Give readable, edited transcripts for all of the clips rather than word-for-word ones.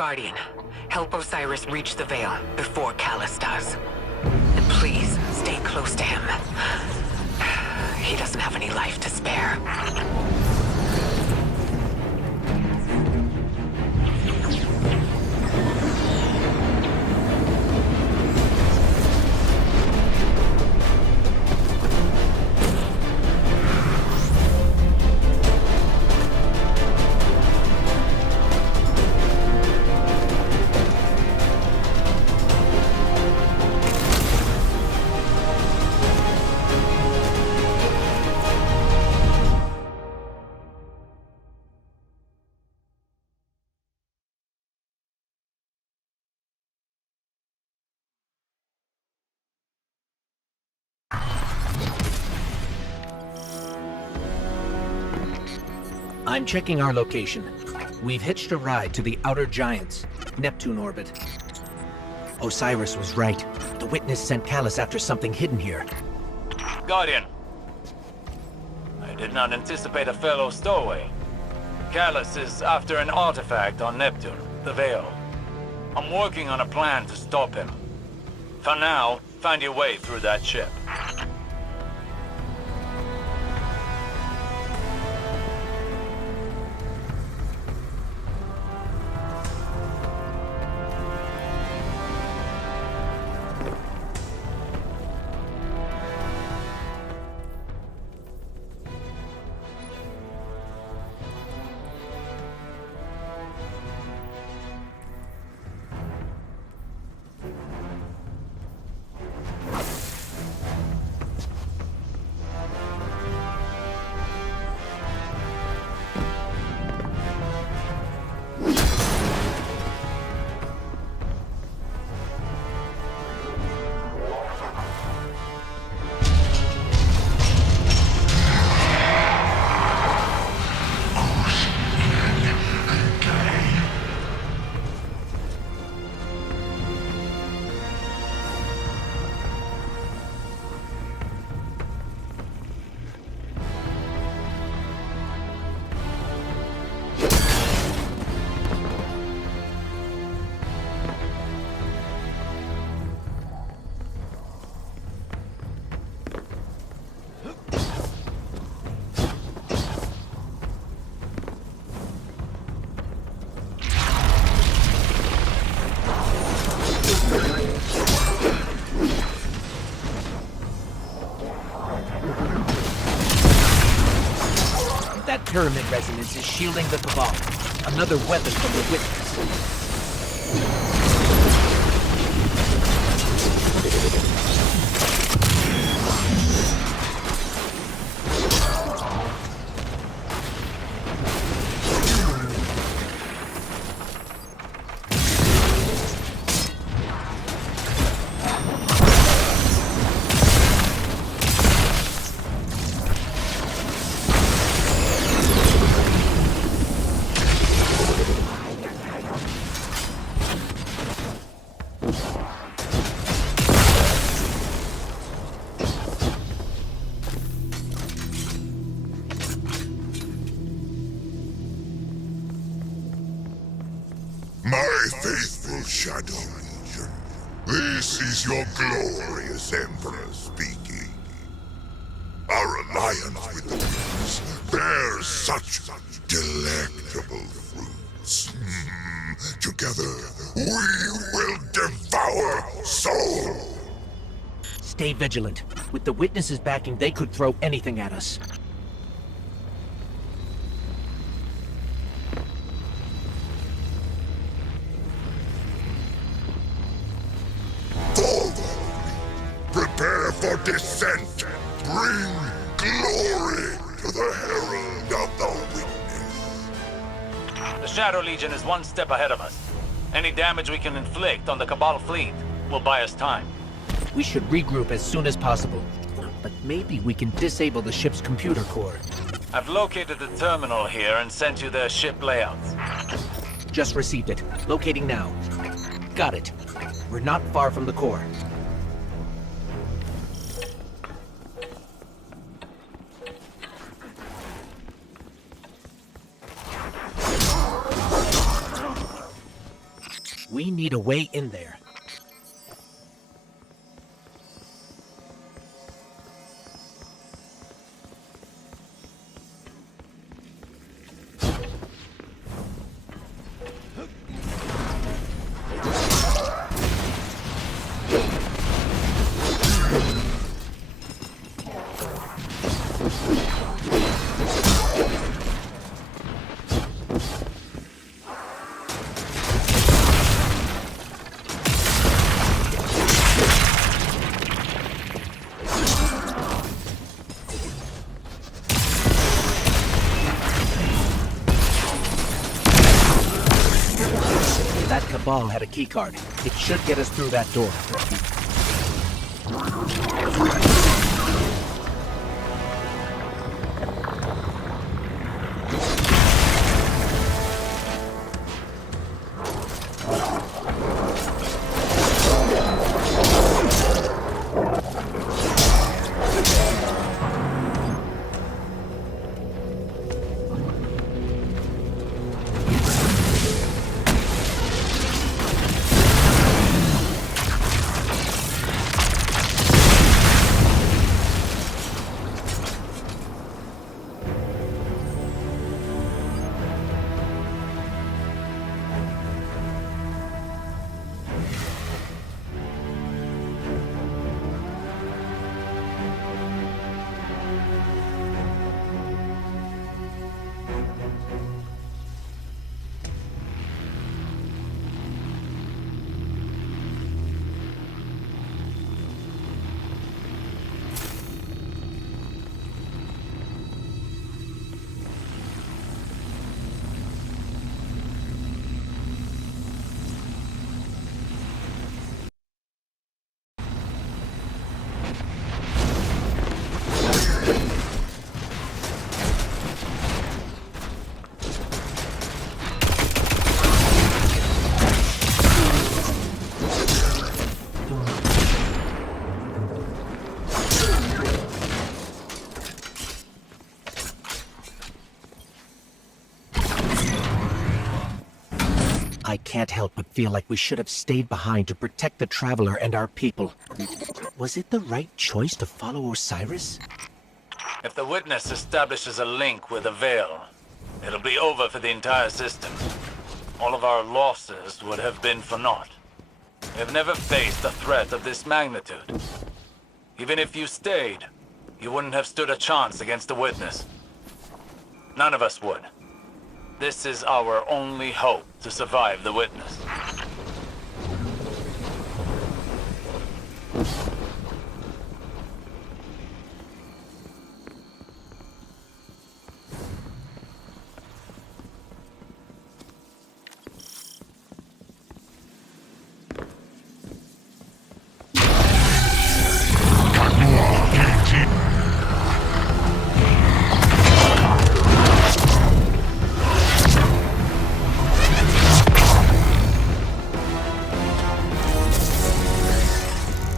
Guardian, help Osiris reach the Veil before Callus does. And please, stay close to him. He doesn't have any life to spare. I'm checking our location. We've hitched a ride to the Outer Giants, Neptune orbit. Osiris was right. The witness sent Callus after something hidden here. Guardian. I did not anticipate a fellow stowaway. Callus is after an artifact on Neptune, the Veil. I'm working on a plan to stop him. For now, find your way through that ship. That pyramid resonance is shielding the Cabal. Another weapon from the witness. My faithful Shadow Legion, this is your glorious Emperor speaking. Our alliance with the Witness bears such delectable fruits. Together, we will devour soul! Stay vigilant. With the witnesses backing, they could throw anything at us. Prepare for descent! Bring glory to the Herald of the Witness! The Shadow Legion is one step ahead of us. Any damage we can inflict on the Cabal fleet will buy us time. We should regroup as soon as possible. But maybe we can disable the ship's computer core. I've located the terminal here and sent you their ship layouts. Just received it. Locating now. Got it. We're not far from the core. We need a way in there. That cabal had a keycard. It should get us through that door. I can't help but feel like we should have stayed behind to protect the Traveler and our people. Was it the right choice to follow Osiris? If the witness establishes a link with the Veil, it'll be over for the entire system. All of our losses would have been for naught. We've never faced a threat of this magnitude. Even if you stayed, you wouldn't have stood a chance against the witness. None of us would. This is our only hope to survive the witness.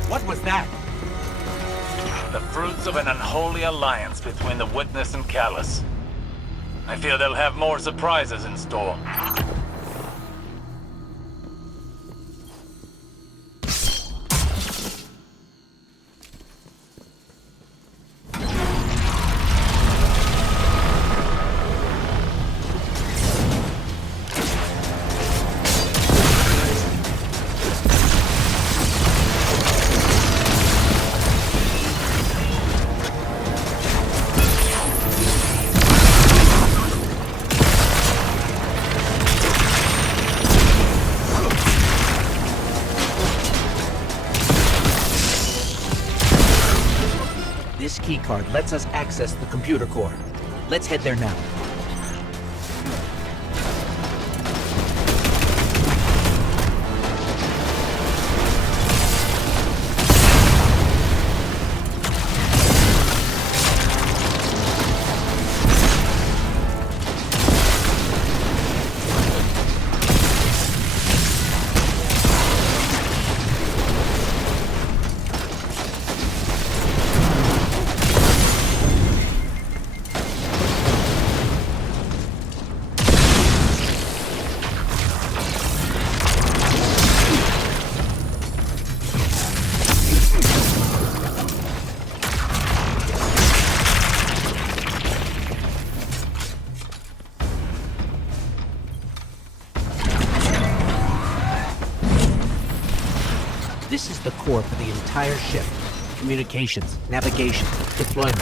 What was that? The fruits of an unholy alliance between the Witness and Callus. I feel they'll have more surprises in store. This keycard lets us access the computer core. Let's head there now. This is the core for the entire ship. Communications, navigation, deployment.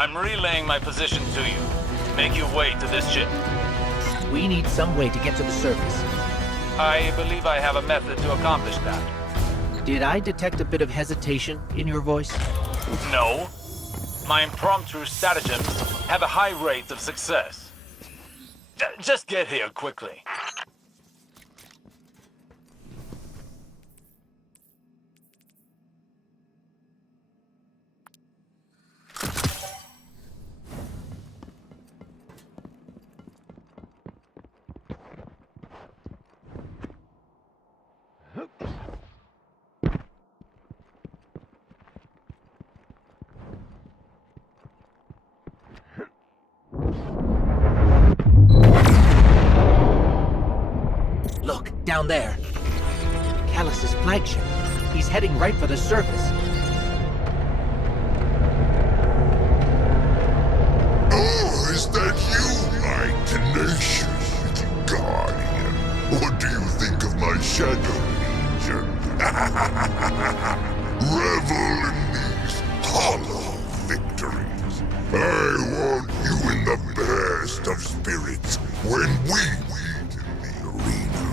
I'm relaying my position to you. Make your way to this ship. We need some way to get to the surface. I believe I have a method to accomplish that. Did I detect a bit of hesitation in your voice? No. My impromptu stratagems have a high rate of success. Just get here quickly. Look, down there. Callus's flagship. He's heading right for the surface. Oh, is that you, my tenacious little guardian? What do you think of my shadow legion? Revel in these hollow victories. I want you in the best of spirits when we meet in the arena.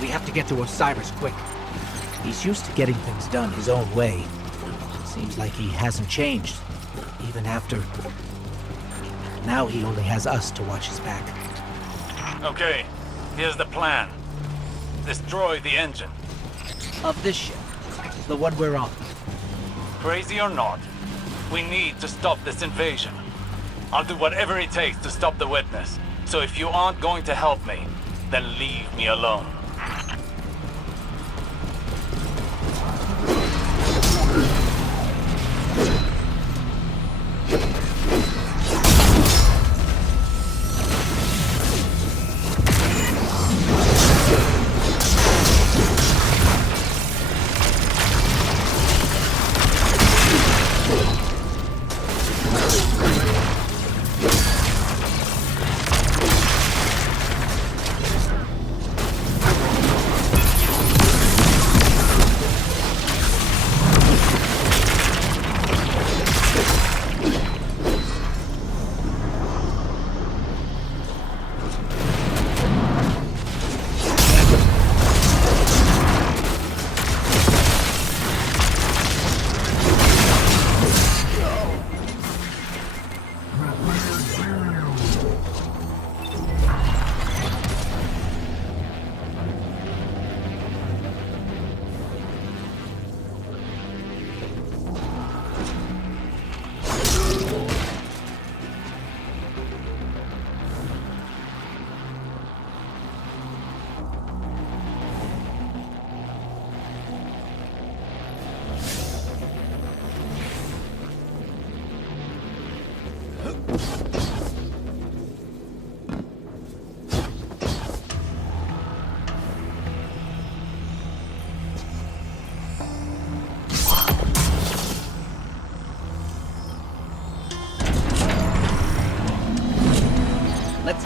We have to get to Osiris quick. He's used to getting things done his own way. Seems like he hasn't changed, even after... Now he only has us to watch his back. Okay, here's the plan. Destroy the engine. Of this ship, the one we're on. Crazy or not, we need to stop this invasion. I'll do whatever it takes to stop the witness. So if you aren't going to help me, then leave me alone.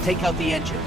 take out the engine.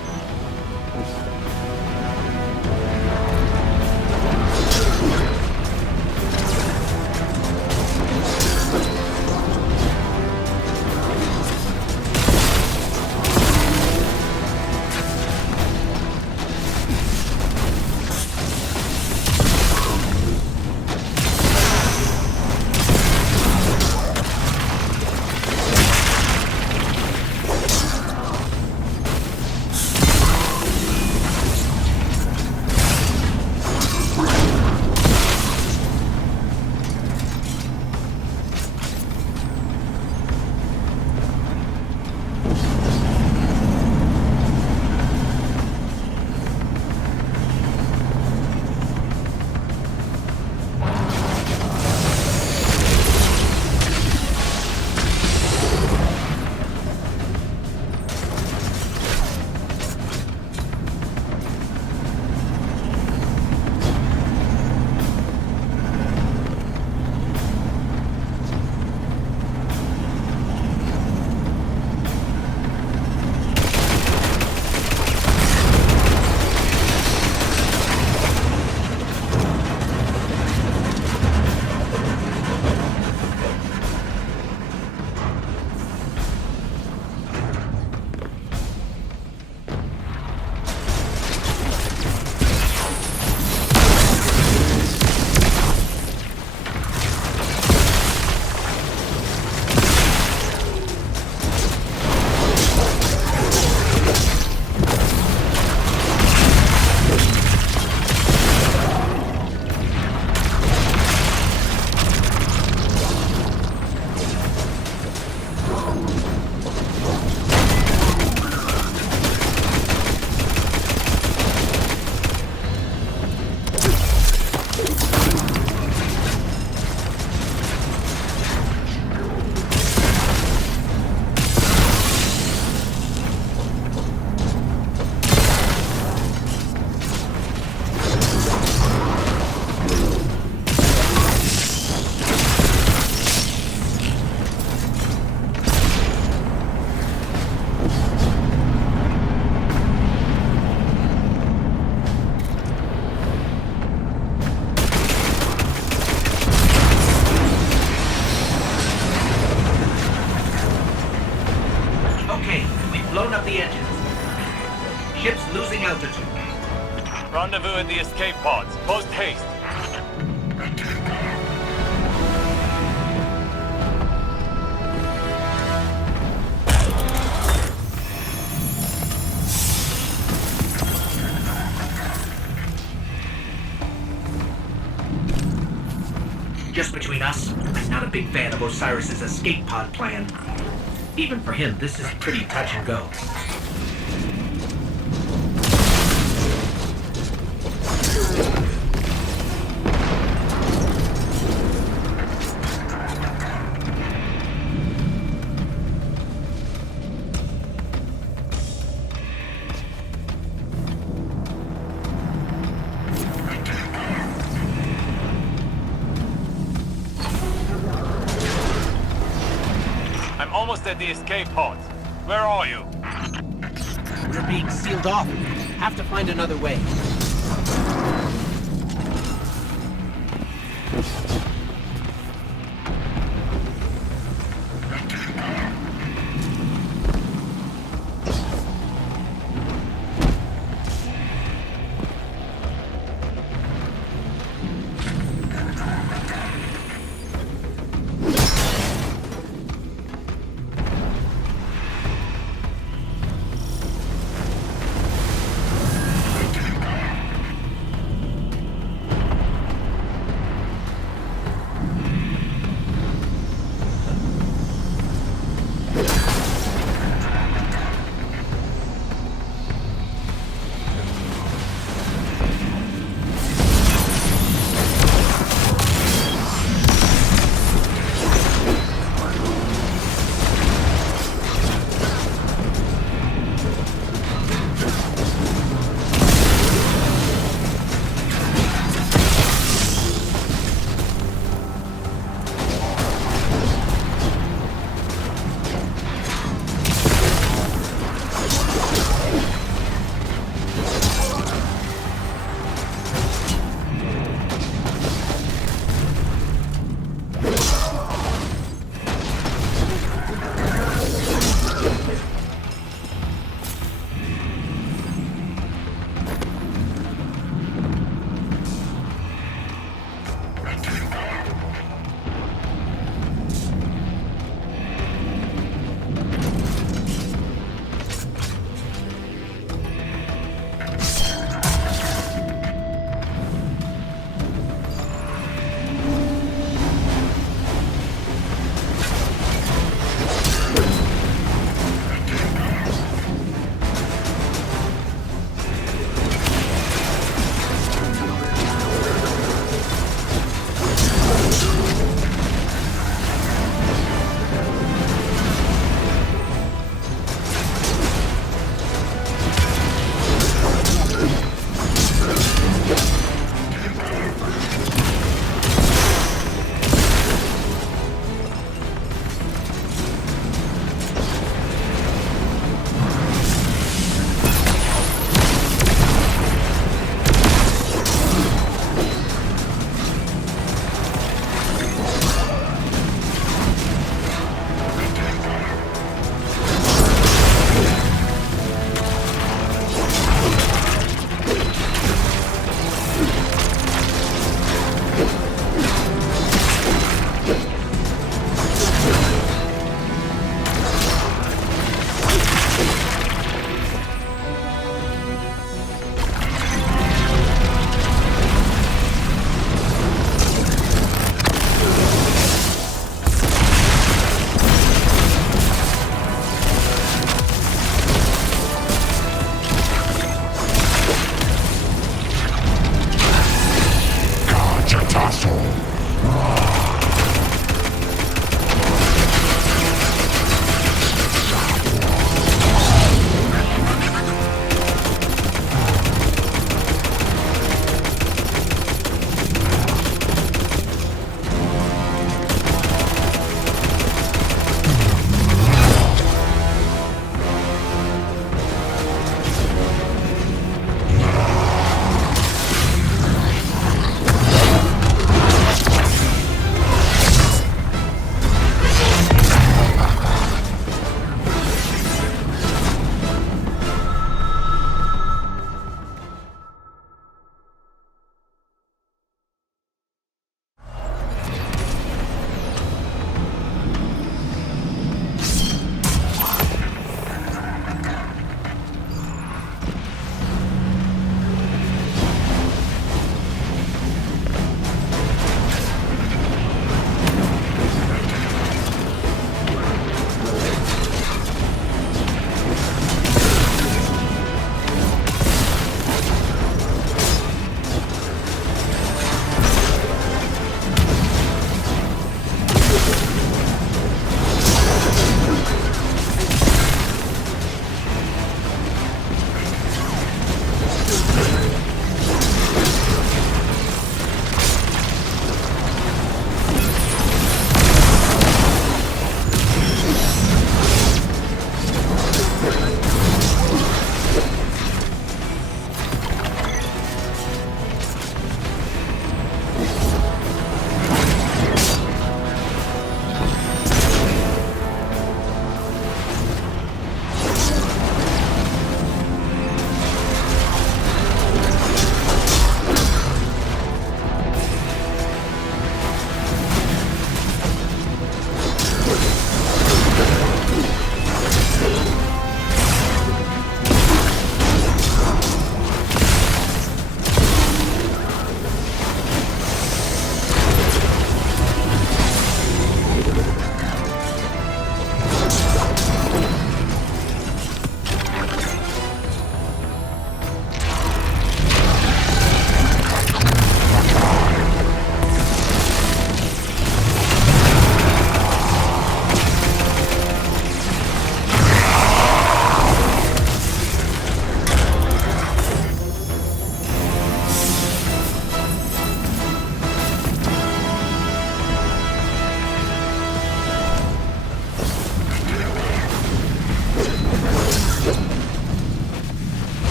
Blown up the engines. Ship's losing altitude. Rendezvous at the escape pods. Post haste. Just between us, I'm not a big fan of Osiris's escape pod plan. Even for him, this is pretty touch and go. I'm almost at the escape pods. Where are you? We're being sealed off. Have to find another way.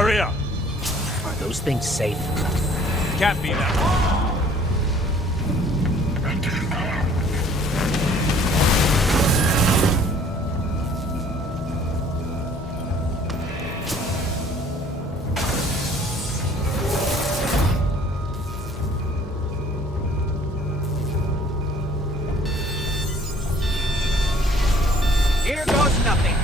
Hurry up! Are those things safe? Can't be that. Here goes nothing.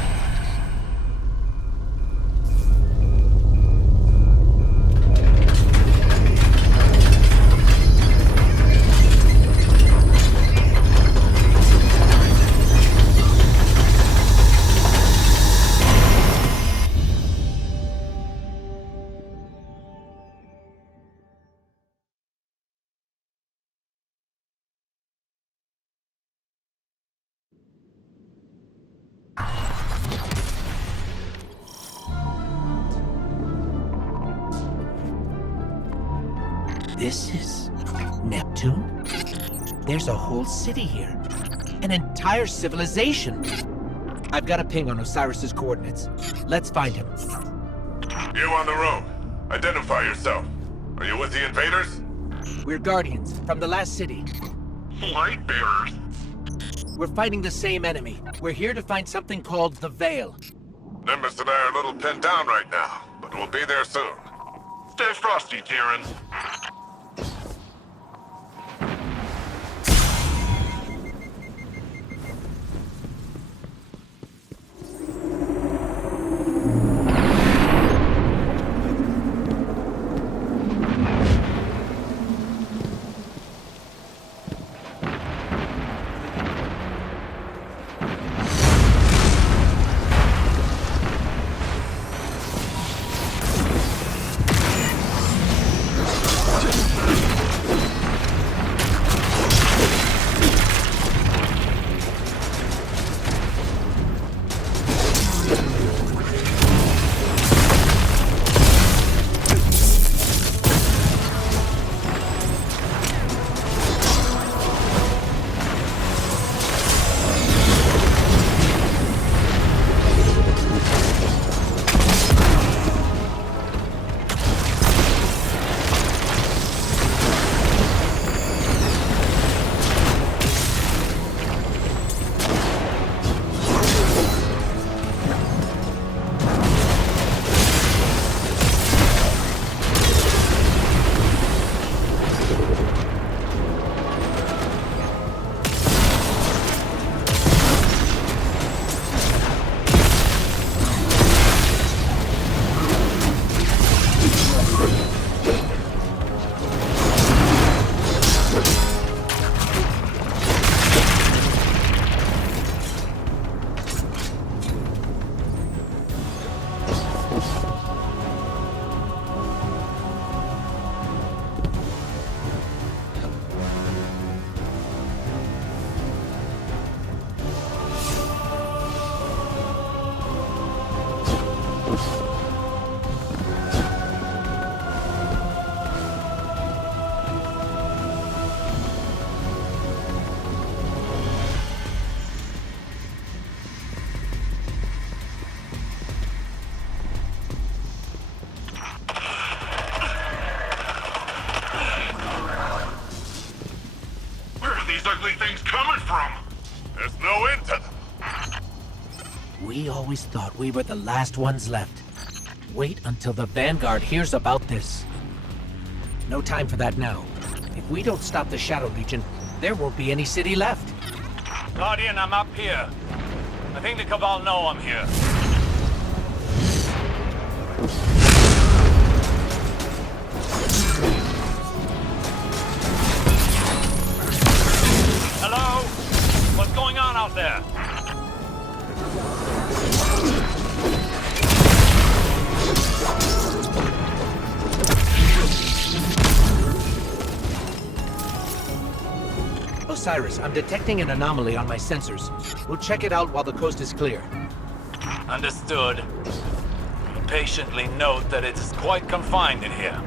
This is Neptune? There's a whole city here. An entire civilization. I've got a ping on Osiris's coordinates. Let's find him. You on the road. Identify yourself. Are you with the invaders? We're Guardians, from the last city. Light bearers. We're fighting the same enemy. We're here to find something called the Veil. Nimbus and I are a little pinned down right now, but we'll be there soon. Stay frosty, Tyrion. Ugly things coming from? There's no end to them. We always thought we were the last ones left. Wait until the Vanguard hears about this. No time for that now. If we don't stop the Shadow Legion, there won't be any city left. Guardian, I'm up here. I think the Cabal know I'm here. Hello? What's going on out there? Osiris, I'm detecting an anomaly on my sensors. We'll check it out while the coast is clear. Understood. Patiently note that it is quite confined in here.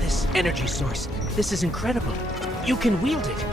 This energy source, this is incredible. You can wield it.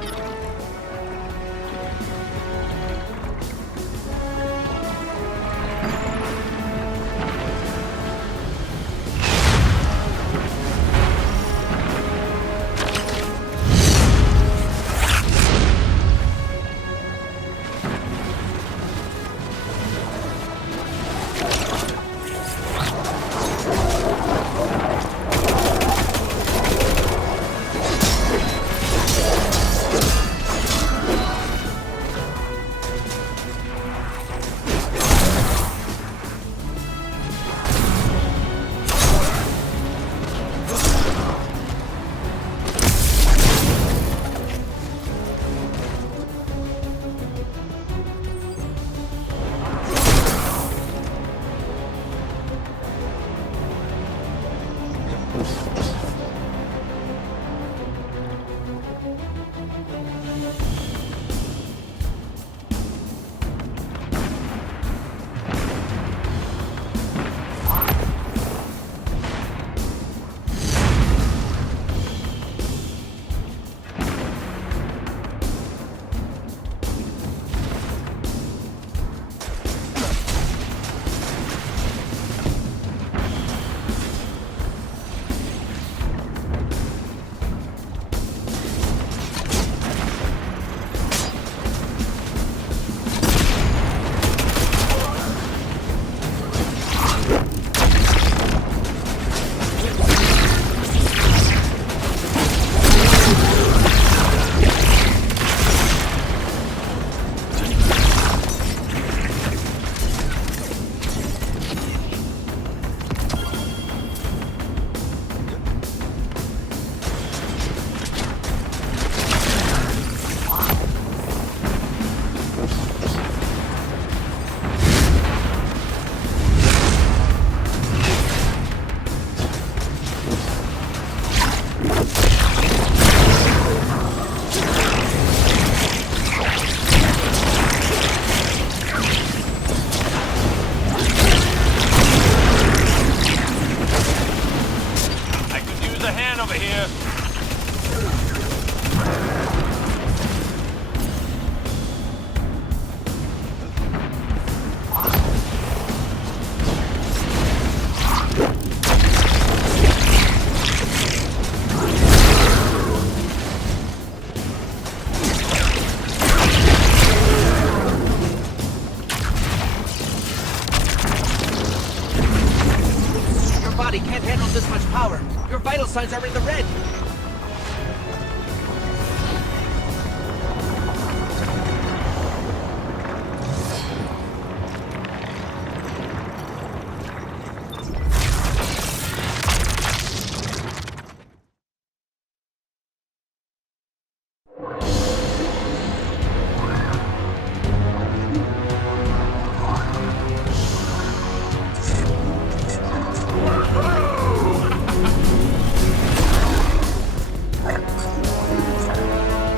body can't handle this much power. Your vital signs are in the red.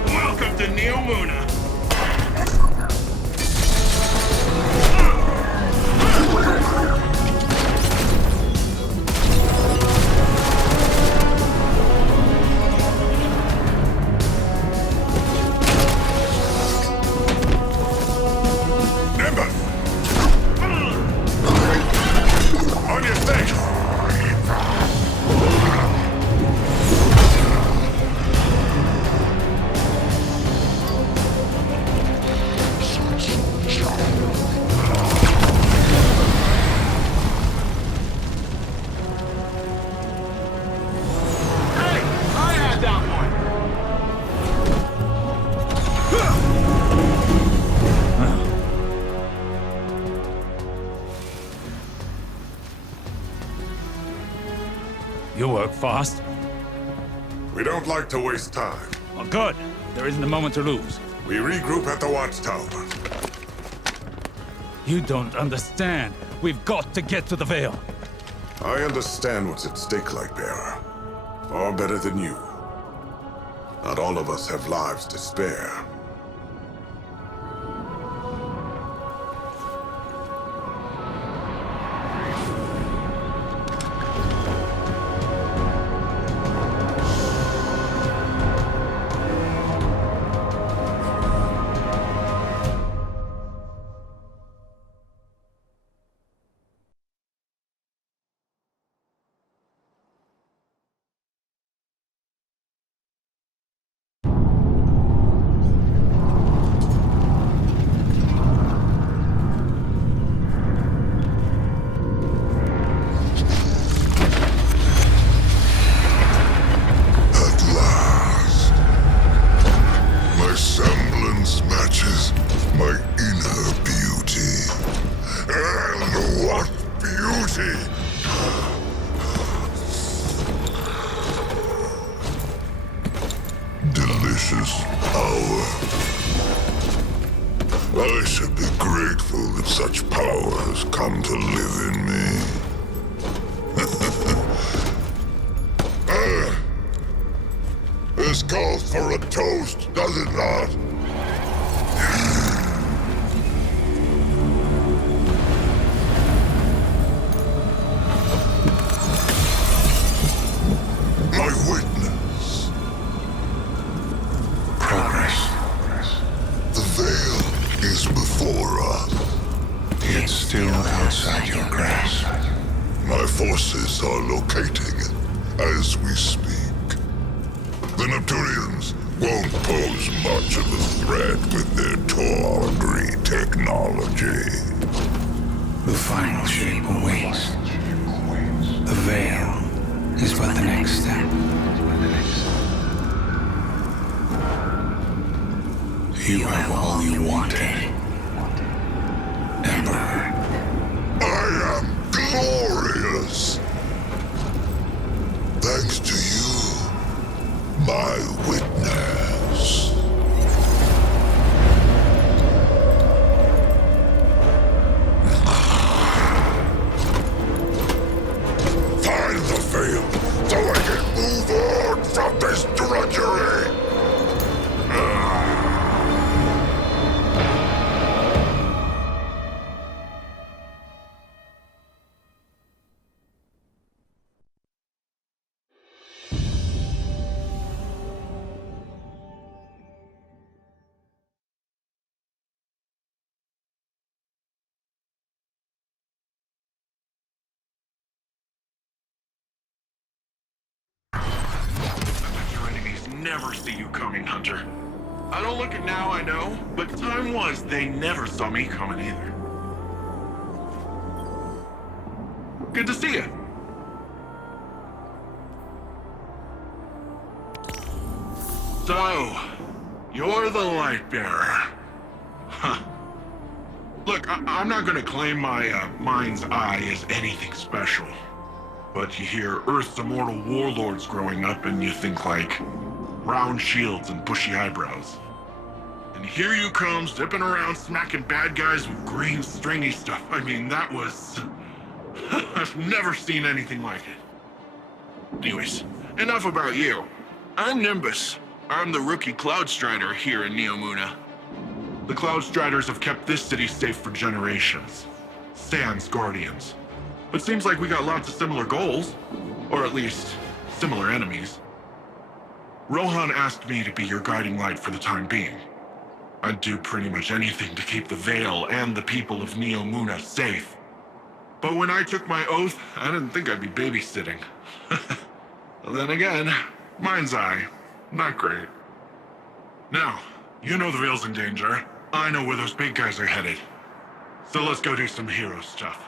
Welcome to Neo Luna. Nimbus! On your face! Hey, I had that one. You work fast. We don't like to waste time. Well, good. There isn't a moment to lose. We regroup at the watchtower. You don't understand. We've got to get to the Veil. I understand what's at stake, Lightbearer. Far better than you. Not all of us have lives to spare. At last, my semblance matches my inner beauty. And what beauty! Delicious power. I should be grateful that such power has come to live in me. This calls for a toast, does it not? My witness. Progress. The veil is before us. It's still outside your grasp. My forces are locating it as we speak. The Neptunians won't pose much of a threat with their tawdry technology. The final shape awaits. The veil is but the next step. You have all you wanted, Emperor. I am glorious! Thanks to you, my witness. Find the veil so I can move on from this drudgery! Your enemies never see you coming, Hunter. I don't look it now, I know, but time was they never saw me coming either. Good to see you. So, you're the light bearer. Huh. Look, I'm not gonna claim my mind's eye is anything special. But you hear Earth's immortal warlords growing up and you think like round shields and bushy eyebrows. And here you come, zipping around smacking bad guys with green stringy stuff. I mean, that was... I've never seen anything like it. Anyways, enough about you. I'm Nimbus. I'm the rookie Cloud Strider here in Neomuna. The Cloud Striders have kept this city safe for generations. Sans Guardians. But seems like we got lots of similar goals. Or at least, similar enemies. Rohan asked me to be your guiding light for the time being. I'd do pretty much anything to keep the Vale and the people of Neomuna safe. But when I took my oath, I didn't think I'd be babysitting. Then again, mind's eye, not great. Now, you know the Vale's in danger. I know where those big guys are headed. So let's go do some hero stuff.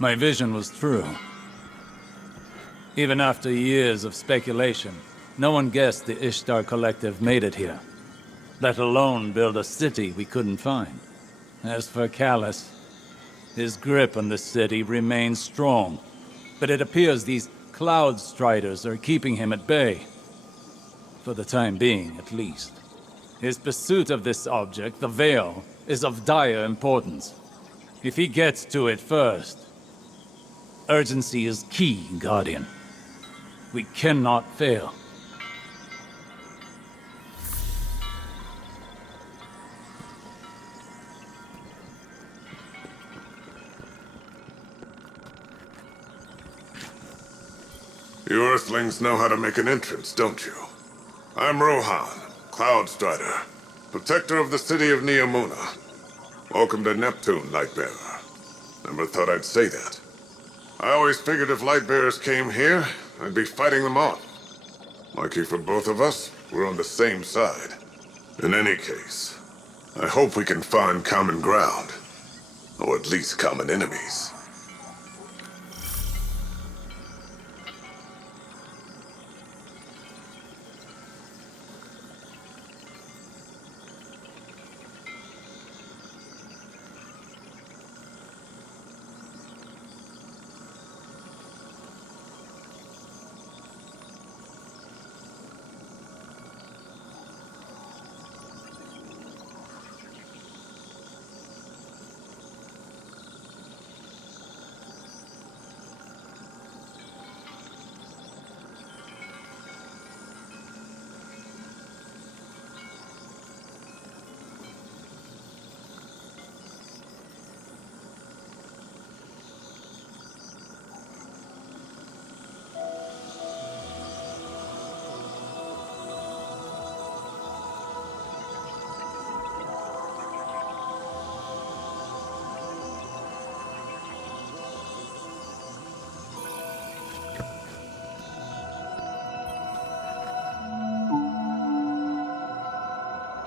My vision was true. Even after years of speculation, no one guessed the Ishtar Collective made it here, let alone build a city we couldn't find. As for Callus, his grip on the city remains strong, but it appears these Cloud Striders are keeping him at bay. For the time being, at least. His pursuit of this object, the Veil, is of dire importance. If he gets to it first, urgency is key, Guardian. We cannot fail. You Earthlings know how to make an entrance, don't you? I'm Rohan, Cloud Strider, protector of the city of Neomuna. Welcome to Neptune, Lightbearer. Never thought I'd say that. I always figured if Lightbearers came here, I'd be fighting them off. Lucky for both of us, we're on the same side. In any case, I hope we can find common ground. Or at least common enemies.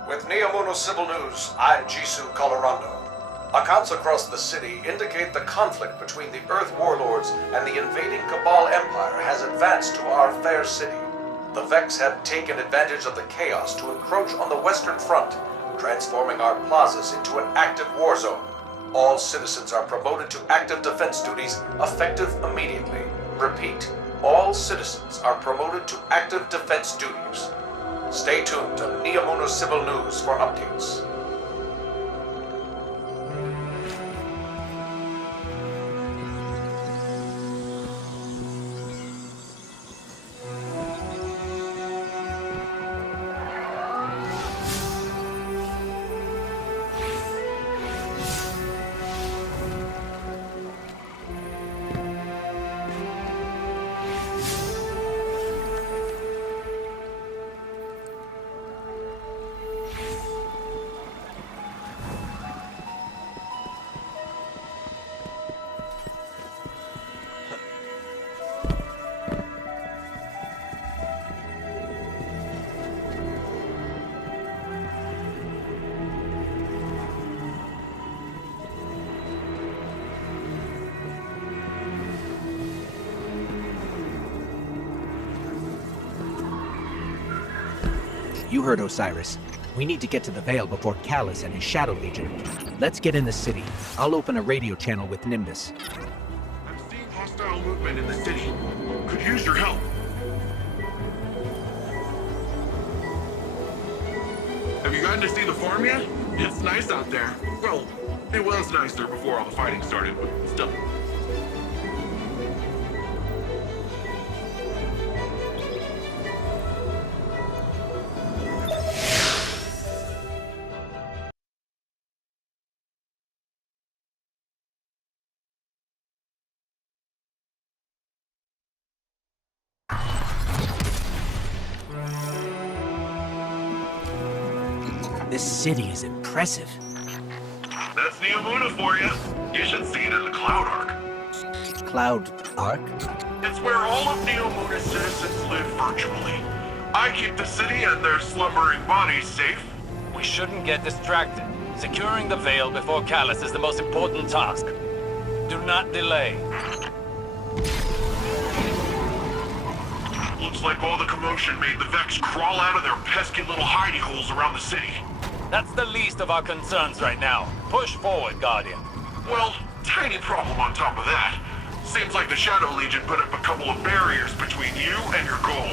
With Neomuno Civil News, I'm Jisoo Colorando. Accounts across the city indicate the conflict between the Earth Warlords and the invading Cabal Empire has advanced to our fair city. The Vex have taken advantage of the chaos to encroach on the Western Front, transforming our plazas into an active war zone. All citizens are promoted to active defense duties, effective immediately. Repeat, all citizens are promoted to active defense duties. Stay tuned to Neomuno Civil News for updates. You heard Osiris. We need to get to the Vale before Callus and his Shadow Legion. Let's get in the city. I'll open a radio channel with Nimbus. I'm seeing hostile movement in the city. Could use your help. Have you gotten to see the farm yet? It's nice out there. Well, it was nicer before all the fighting started, but still. This city is impressive. That's Neomuna for you. You should see it in the Cloud Arc. Cloud Arc? It's where all of Neomuna's citizens live virtually. I keep the city and their slumbering bodies safe. We shouldn't get distracted. Securing the Veil before Callus is the most important task. Do not delay. Looks like all the commotion made the Vex crawl out of their pesky little hidey holes around the city. That's the least of our concerns right now. Push forward, Guardian. Well, tiny problem on top of that. Seems like the Shadow Legion put up a couple of barriers between you and your goal.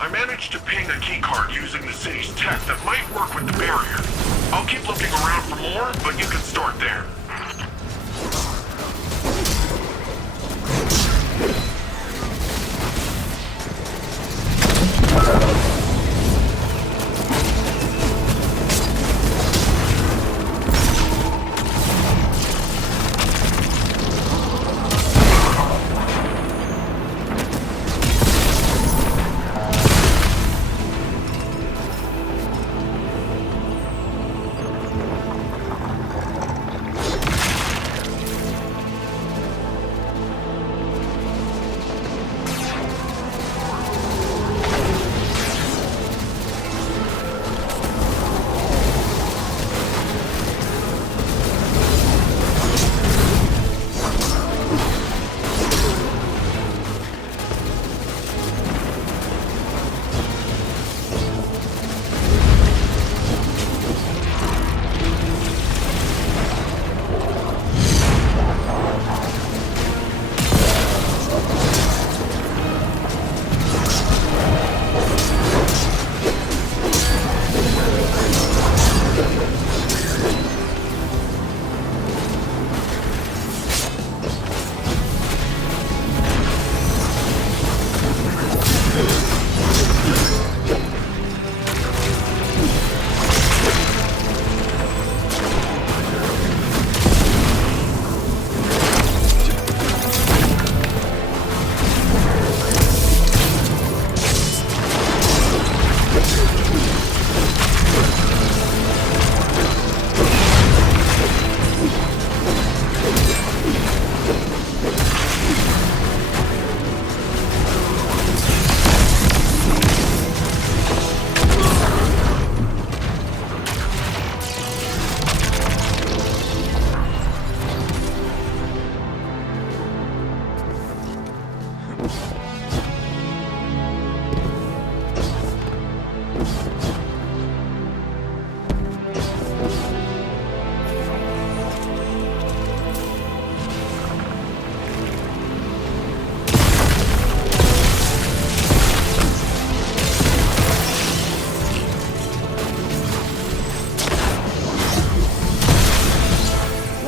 I managed to ping a keycard using the city's tech that might work with the barrier. I'll keep looking around for more, but you can start there.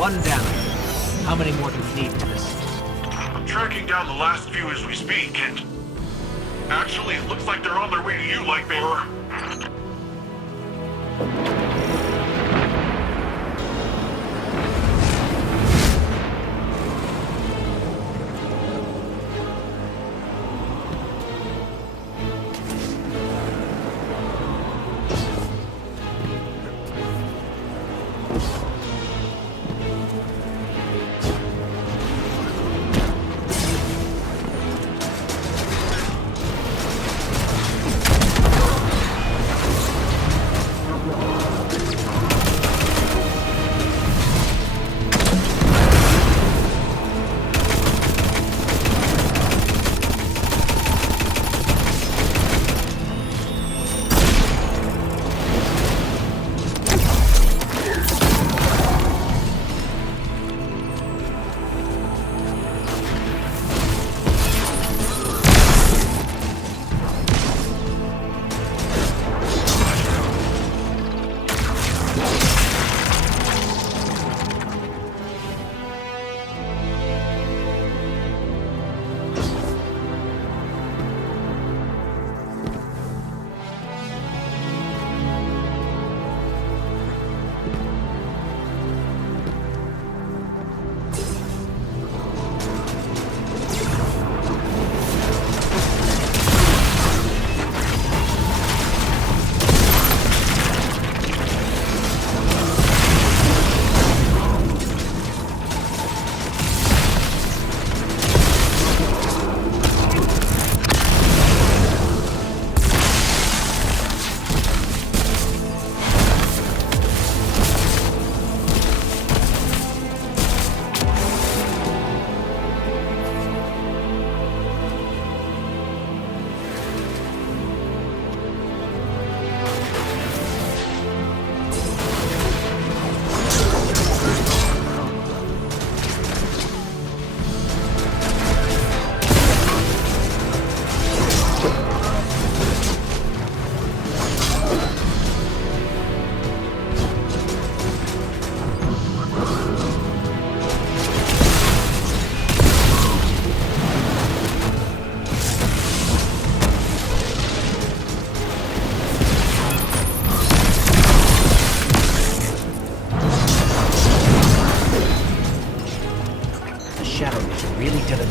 One down. How many more do we need, Chris? I'm tracking down the last few as we speak, and... Actually, it looks like they're on their way to you, Lightbearer.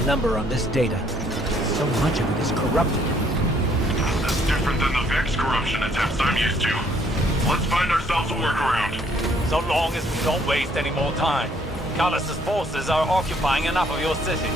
Number on this data. So much of it is corrupted. That's different than the Vex corruption attempts I'm used to. Let's find ourselves a workaround. So long as we don't waste any more time. Callus's forces are occupying enough of your city.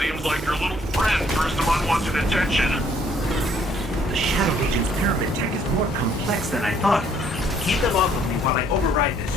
Seems like your little friend drew some unwanted attention. The Shadow Legion's pyramid tech is more complex than I thought. Keep them off of me while I override this.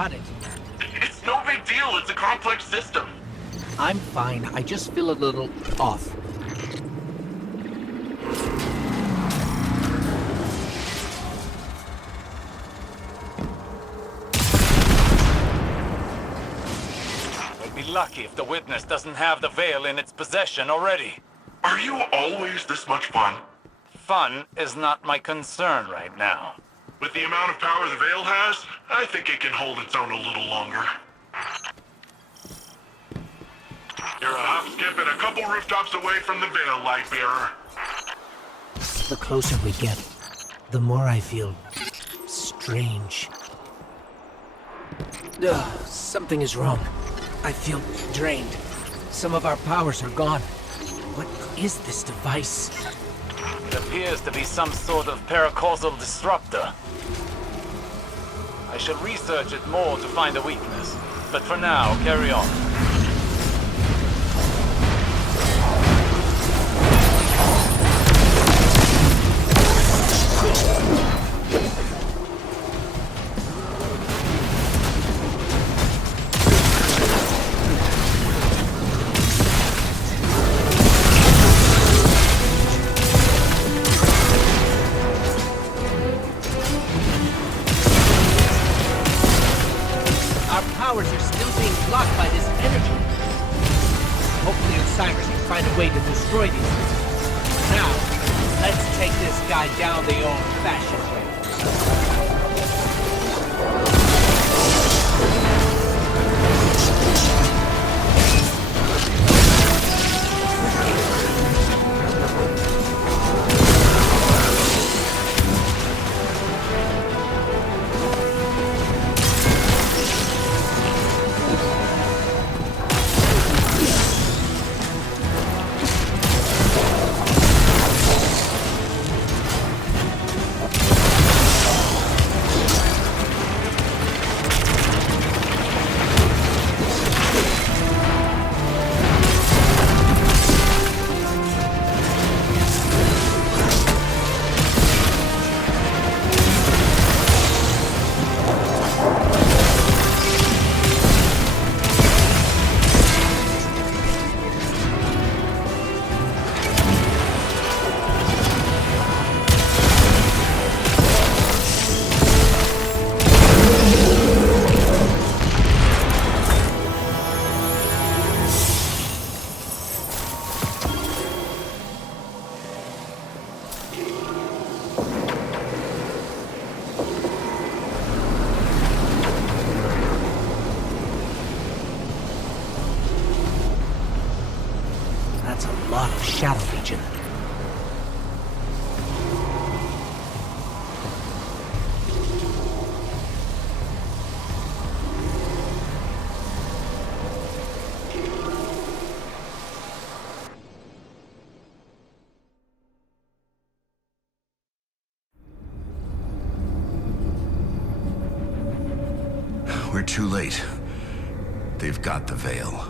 got it. It's no big deal. It's a complex system. I'm fine. I just feel a little off. We'll be lucky if the witness doesn't have the veil in its possession already. Are you always this much fun? Fun is not my concern right now. With the amount of power the Veil has, I think it can hold its own a little longer. You're a hop, skip, and a couple rooftops away from the Veil, Lightbearer. The closer we get, the more I feel strange. Something is wrong. I feel drained. Some of our powers are gone. What is this device? It appears to be some sort of paracausal disruptor. I should research it more to find a weakness. But for now, carry on. Our powers are still being blocked by this energy. Hopefully Osiris can find a way to destroy these things. Now, let's take this guy down the old-fashioned way. That's a lot of shadow region. We're too late. They've got the Veil.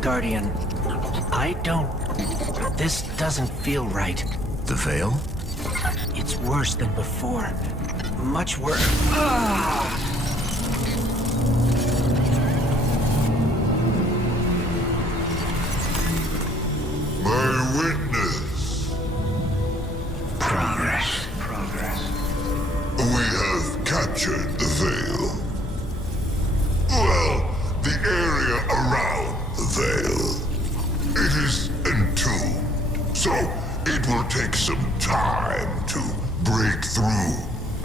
Guardian, I don't... This doesn't feel right. The Veil? It's worse than before. Much worse. My witness. Progress. We have captured the Veil. Well, the area around the Veil. It is entombed, so it will take some time to break through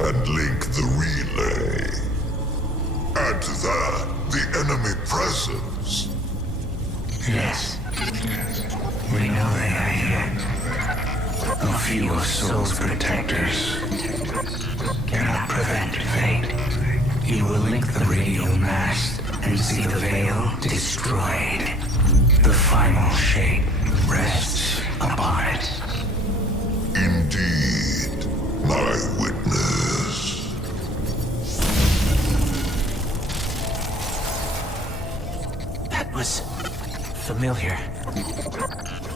and link the relay. Add to that the enemy presence. Yes. We know they are here. A few of Soul's protectors cannot prevent fate. You will link the radio mast and see the Veil destroyed. The final shape rests upon it. Indeed, my witness. That was familiar.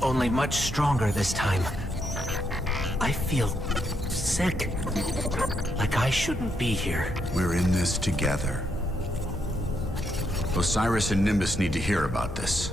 Only much stronger this time. I feel sick. Like I shouldn't be here. We're in this together. Osiris and Nimbus need to hear about this.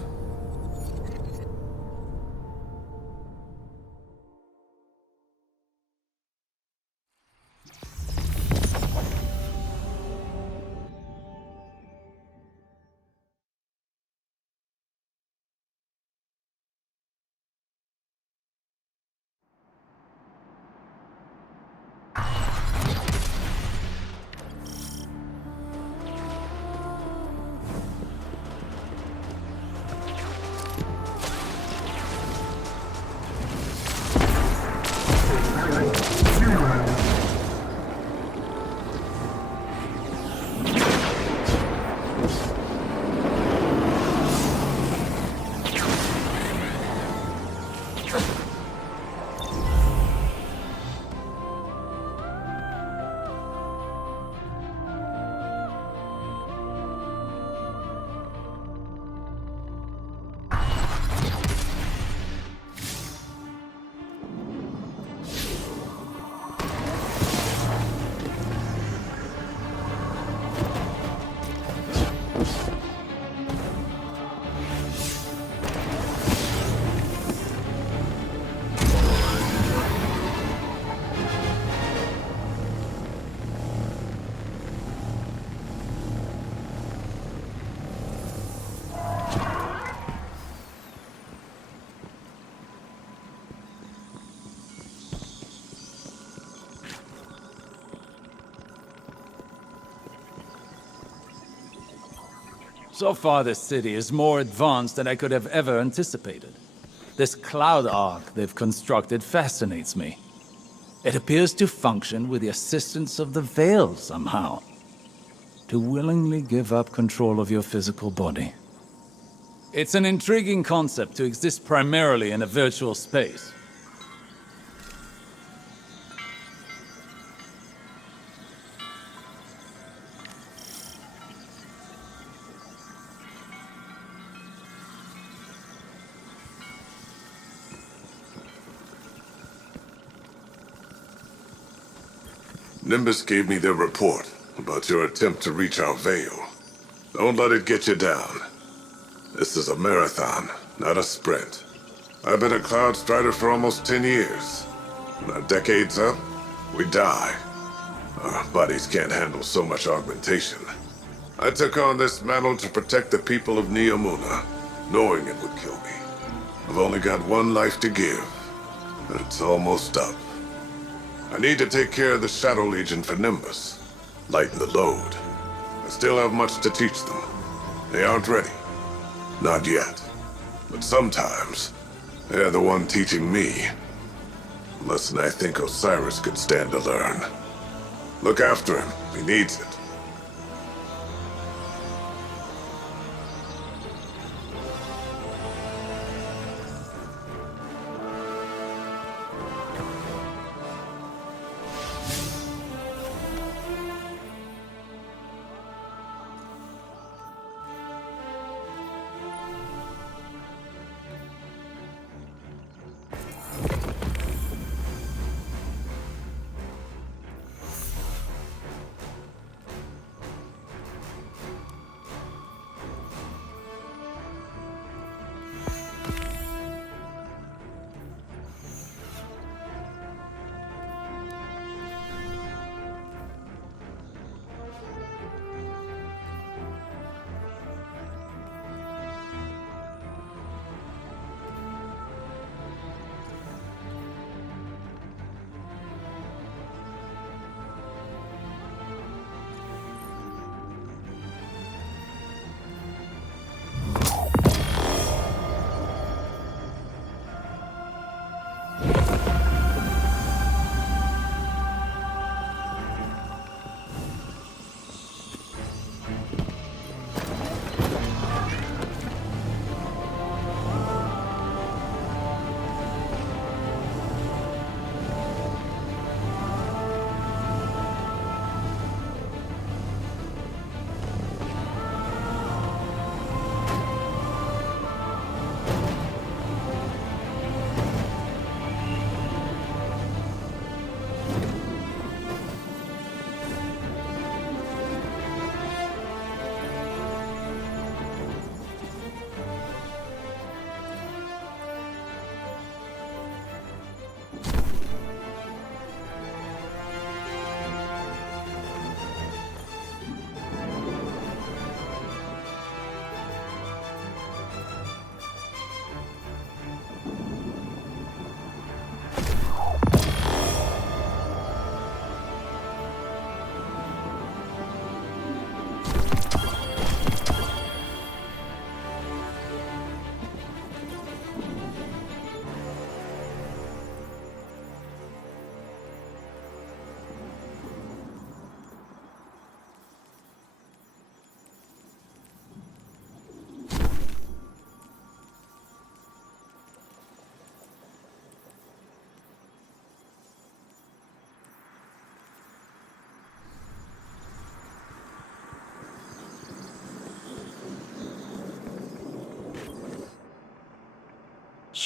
So far, this city is more advanced than I could have ever anticipated. This cloud arc they've constructed fascinates me. It appears to function with the assistance of the Veil somehow. To willingly give up control of your physical body. It's an intriguing concept to exist primarily in a virtual space. Nimbus gave me their report about your attempt to reach our veil. Don't let it get you down. This is a marathon, not a sprint. I've been a Cloud Strider for almost 10 years. When our decade's up, we die. Our bodies can't handle so much augmentation. I took on this mantle to protect the people of Neomuna, knowing it would kill me. I've only got one life to give, and it's almost up. I need to take care of the Shadow Legion for Nimbus. Lighten the load. I still have much to teach them. They aren't ready. Not yet. But sometimes, they're the one teaching me. A lesson I think Osiris could stand to learn. Look after him. He needs it.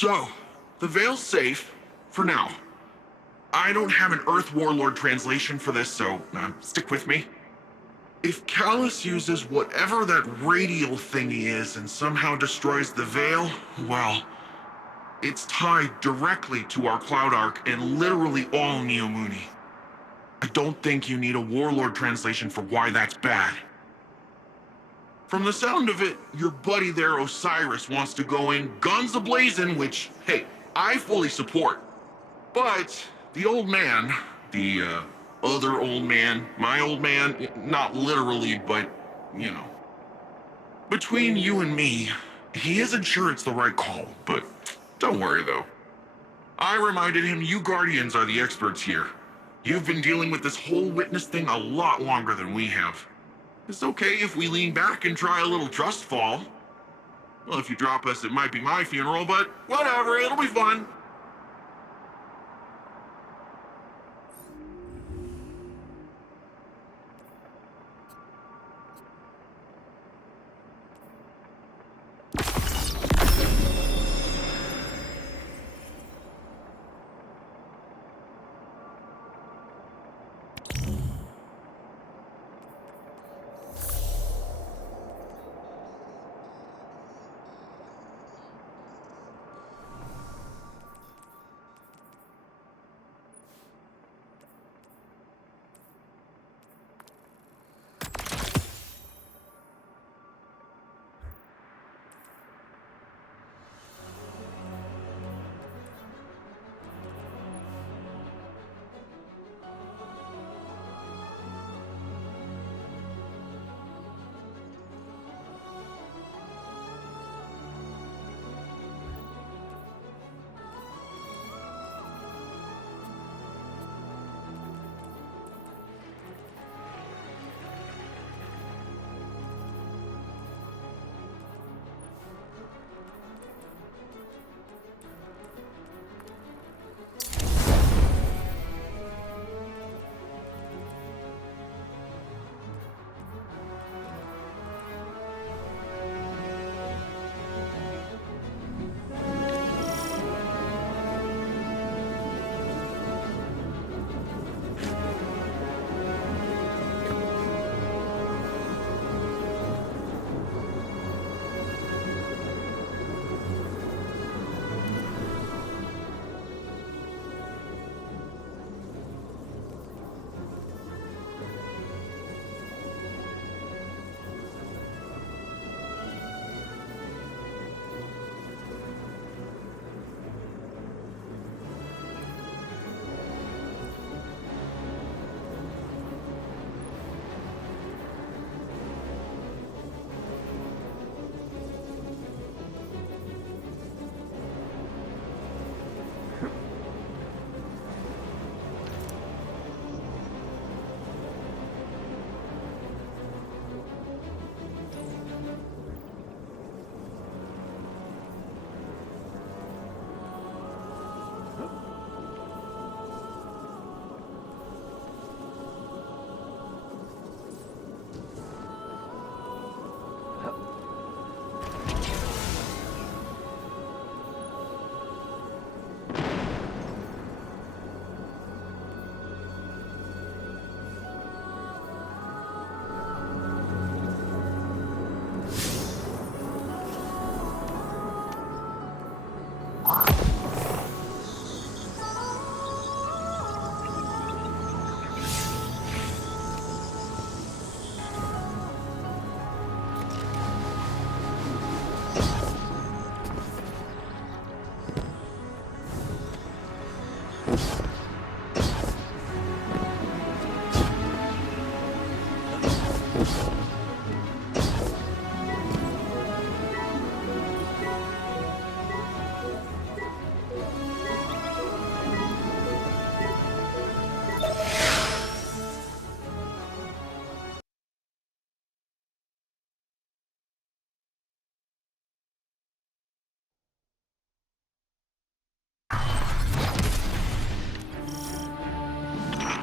So, the Veil's safe, for now. I don't have an Earth Warlord translation for this, so stick with me. If Callus uses whatever that radial thingy is and somehow destroys the Veil, well, it's tied directly to our Cloud Arc and literally all Neomuni. I don't think you need a Warlord translation for why that's bad. From the sound of it, your buddy there, Osiris, wants to go in guns a-blazing, which, hey, I fully support. But the old man, the other old man, my old man, not literally, but, you know. Between you and me, he isn't sure it's the right call, but don't worry though. I reminded him you Guardians are the experts here. You've been dealing with this whole witness thing a lot longer than we have. It's okay if we lean back and try a little trust fall. Well, if you drop us, it might be my funeral, but whatever, it'll be fun.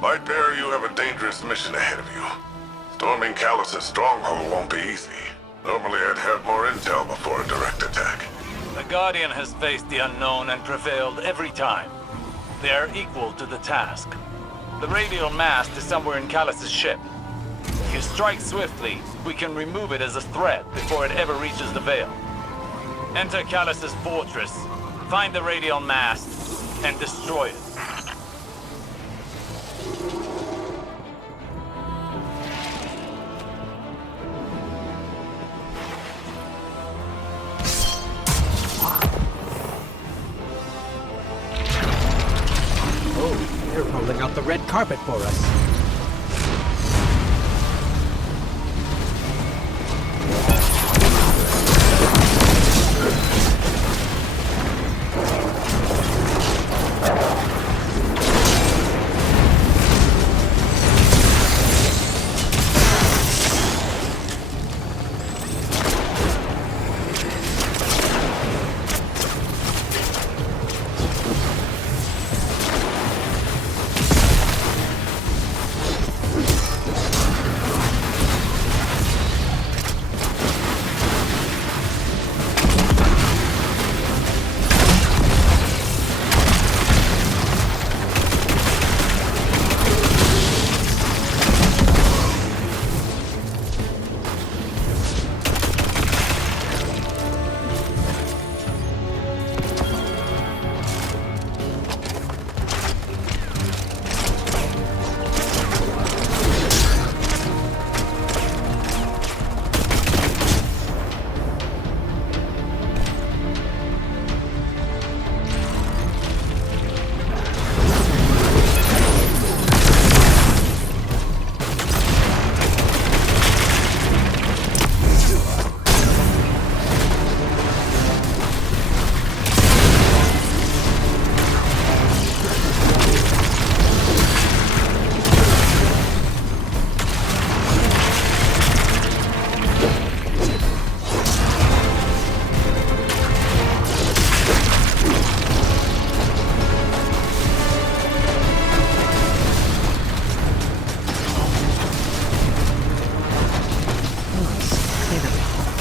Lightbearer, you have a dangerous mission ahead of you. Storming Callus's stronghold won't be easy. Normally I'd have more intel before a direct attack. The Guardian has faced the unknown and prevailed every time. They are equal to the task. The radial mast is somewhere in Callus's ship. If you strike swiftly, we can remove it as a threat before it ever reaches the Veil. Enter Callus's fortress, find the radial mast, and destroy it. Oh, they're rolling out the red carpet for us.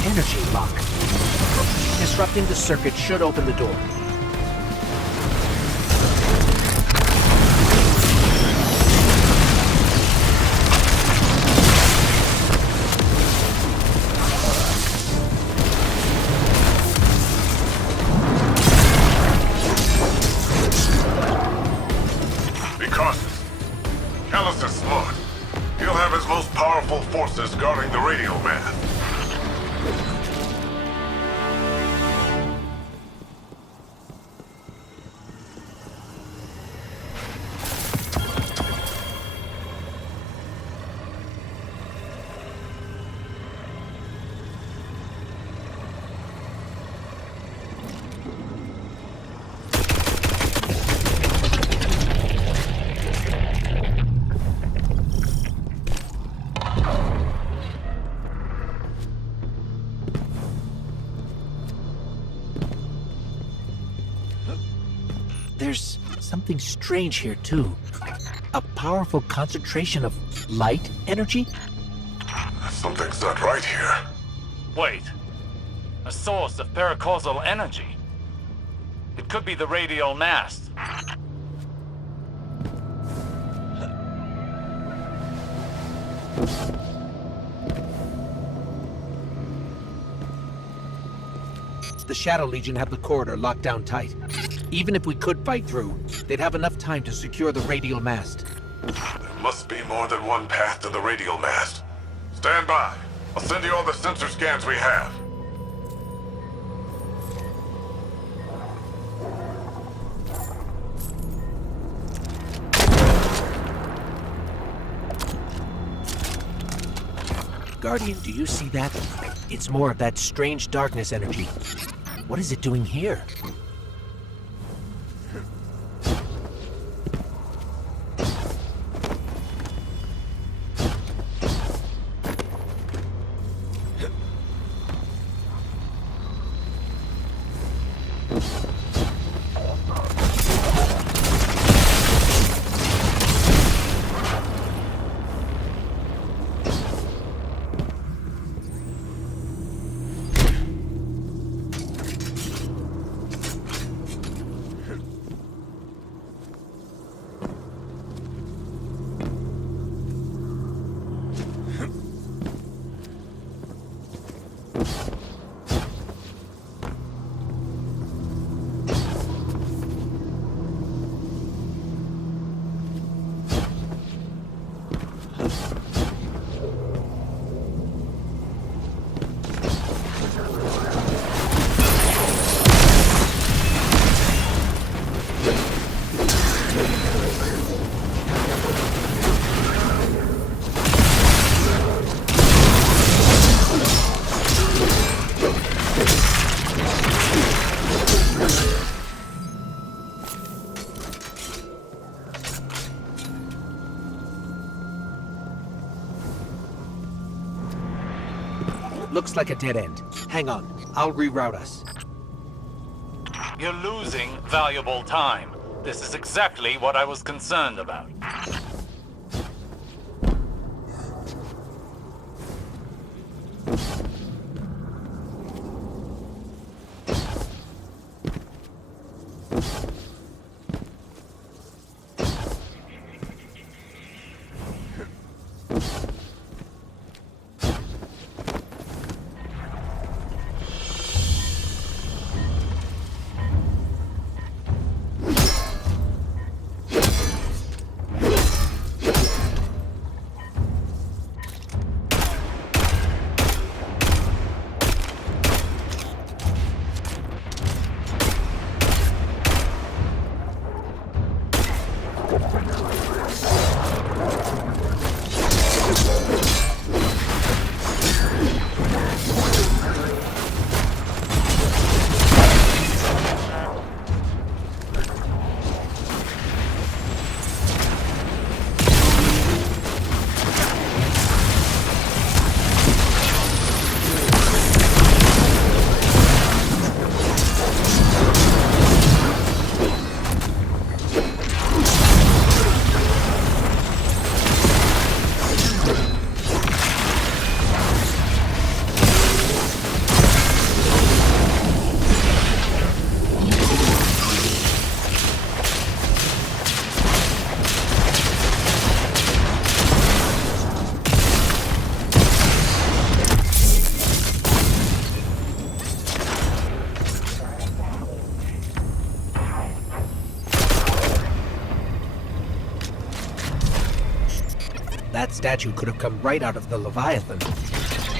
Energy lock. Disrupting the circuit should open the door. Be cautious. Callus is smart. He'll have his most powerful forces guarding the radial man. There's something strange here, too. A powerful concentration of light energy? Something's not right here. Wait. A source of paracausal energy. It could be the radial mast. The Shadow Legion have the corridor locked down tight. Even if we could fight through, they'd have enough time to secure the radial mast. There must be more than one path to the radial mast. Stand by. I'll send you all the sensor scans we have. Guardian, do you see that? It's more of that strange darkness energy. What is it doing here? Looks like a dead end. Hang on, I'll reroute us. You're losing valuable time. This is exactly what I was concerned about. That statue could have come right out of the Leviathan.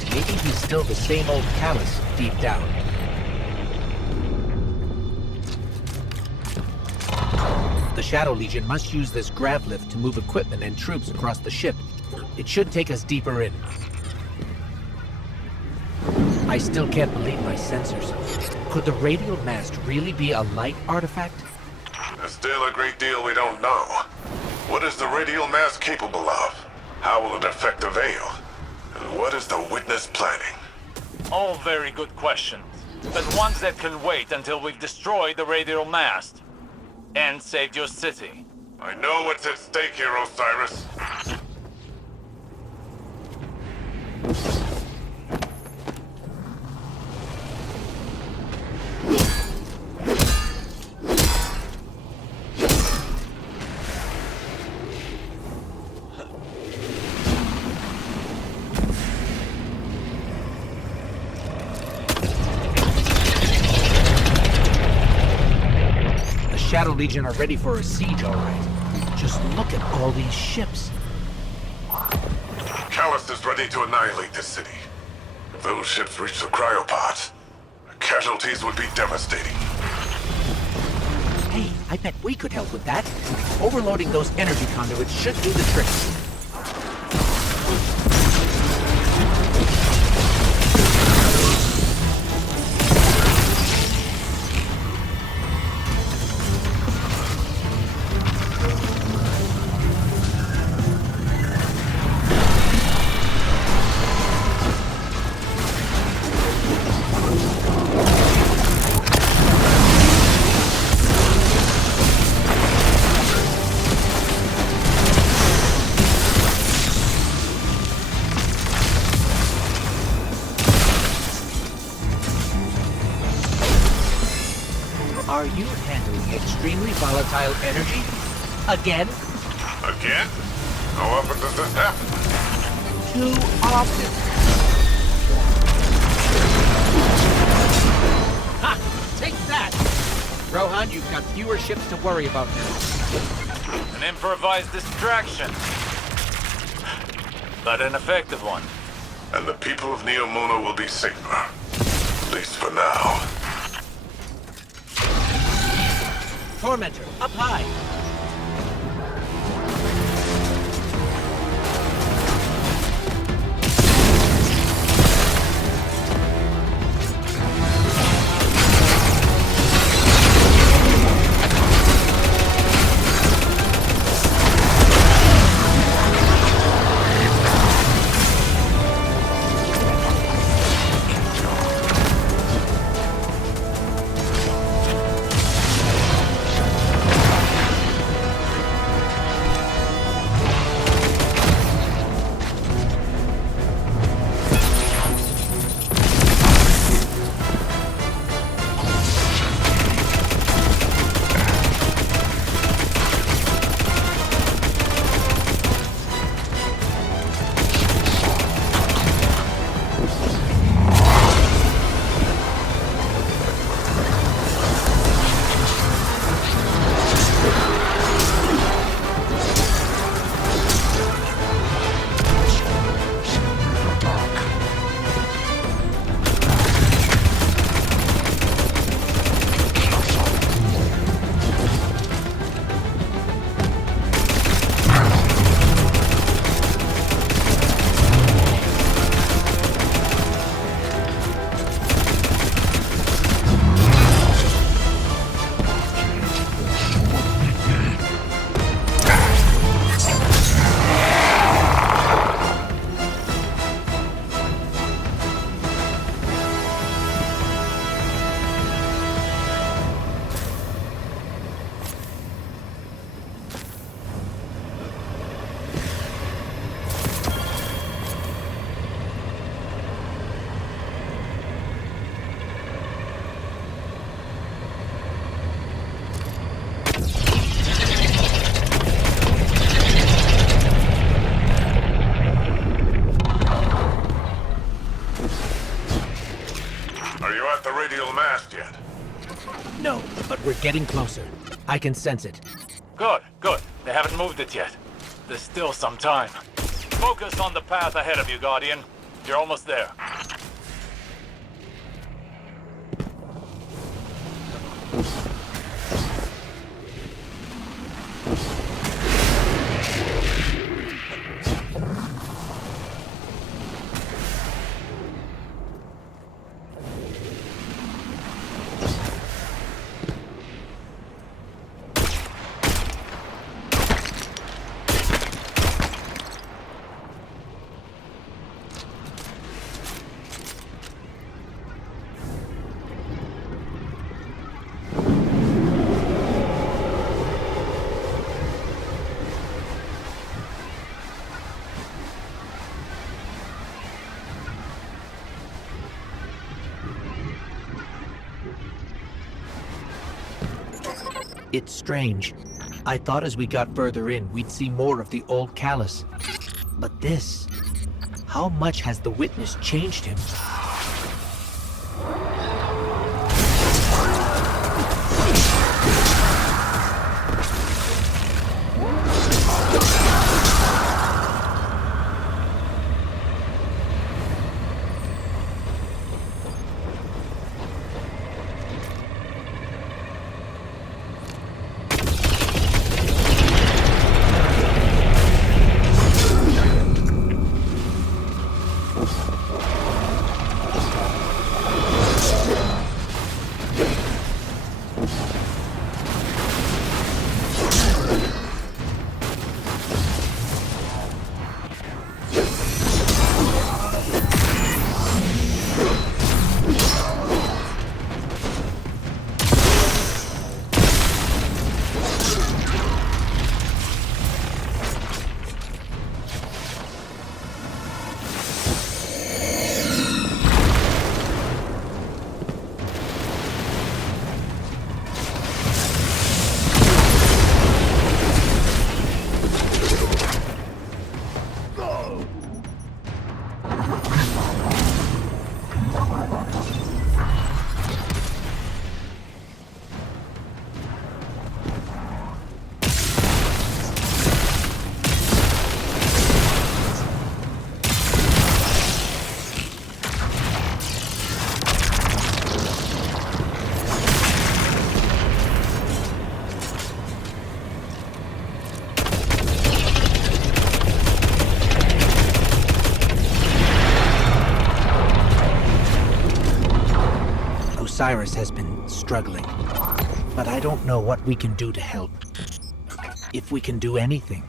Maybe he's still the same old Callus deep down. The Shadow Legion must use this grav lift to move equipment and troops across the ship. It should take us deeper in. I still can't believe my sensors. Could the radial mast really be a light artifact? There's still a great deal we don't know. What is the radial mass capable of? How will it affect the Veil? And what is the Witness planning? All very good questions, but ones that can wait until we've destroyed the radial mast and saved your city. I know what's at stake here, Osiris. Shadow Legion are ready for a siege, all right. Just look at all these ships. Callus is ready to annihilate this city. If those ships reach the cryopods, the casualties would be devastating. Hey, I bet we could help with that. Overloading those energy conduits should do the trick. Are you handling extremely volatile energy? Again? Again? How often does this happen? Too often. done, you've got fewer ships to worry about now. An improvised distraction. But an effective one. And the people of Neomuna will be safer. At least for now. Tormentor, up high! Are you at the radial mast yet? No, but we're getting closer. I can sense it. Good, good. They haven't moved it yet. There's still some time. Focus on the path ahead of you, Guardian. You're almost there. It's strange. I thought as we got further in, we'd see more of the old Callus. But this... How much has the Witness changed him? Osiris has been struggling. But I don't know what we can do to help. If we can do anything.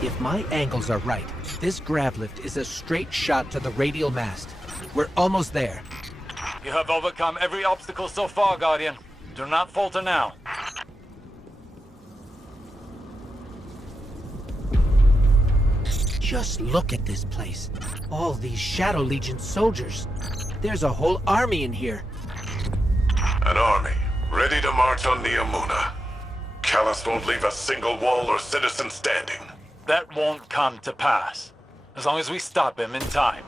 If my angles are right, this grav lift is a straight shot to the radial mast. We're almost there. You have overcome every obstacle so far, Guardian. Do not falter now. Just look at this place. All these Shadow Legion soldiers. There's a whole army in here. An army, ready to march on Neomuna. Callus won't leave a single wall or citizen standing. That won't come to pass. As long as we stop him in time.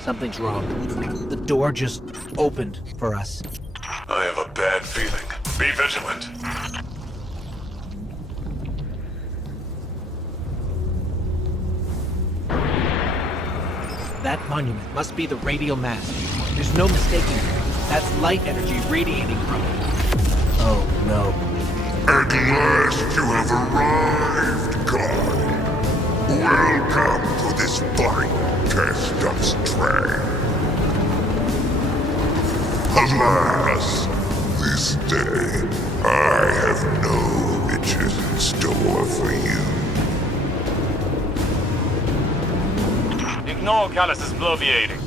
Something's wrong. The door just opened for us. I have a bad feeling. Be vigilant. That monument must be the radial mast. There's no mistaking it. That's light energy radiating from it. Oh, no. At last you have arrived, God. Welcome to this fine test of strength. Alas, this day I have no riches in store for you. Ignore Callus's bloviating.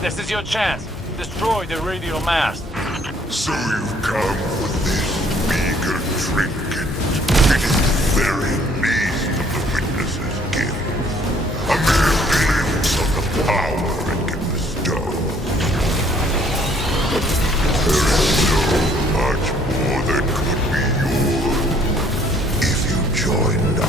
This is your chance. Destroy the radial mast. So you've come for this meager trinket. It is the very least of the witness's gift. A mere glimpse of the power it can bestow. There is so much more that could be yours if you joined us.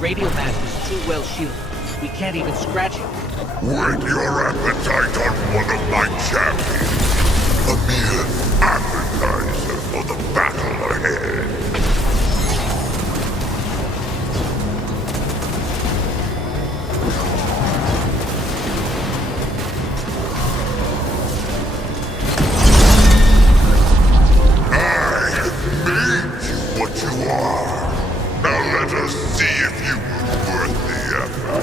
Radial mast is too well shielded. We can't even scratch it. Whet your appetite on one of my champions. A mere appetizer for the battle ahead. I have made you what you are. Now let us see if you were worth the effort.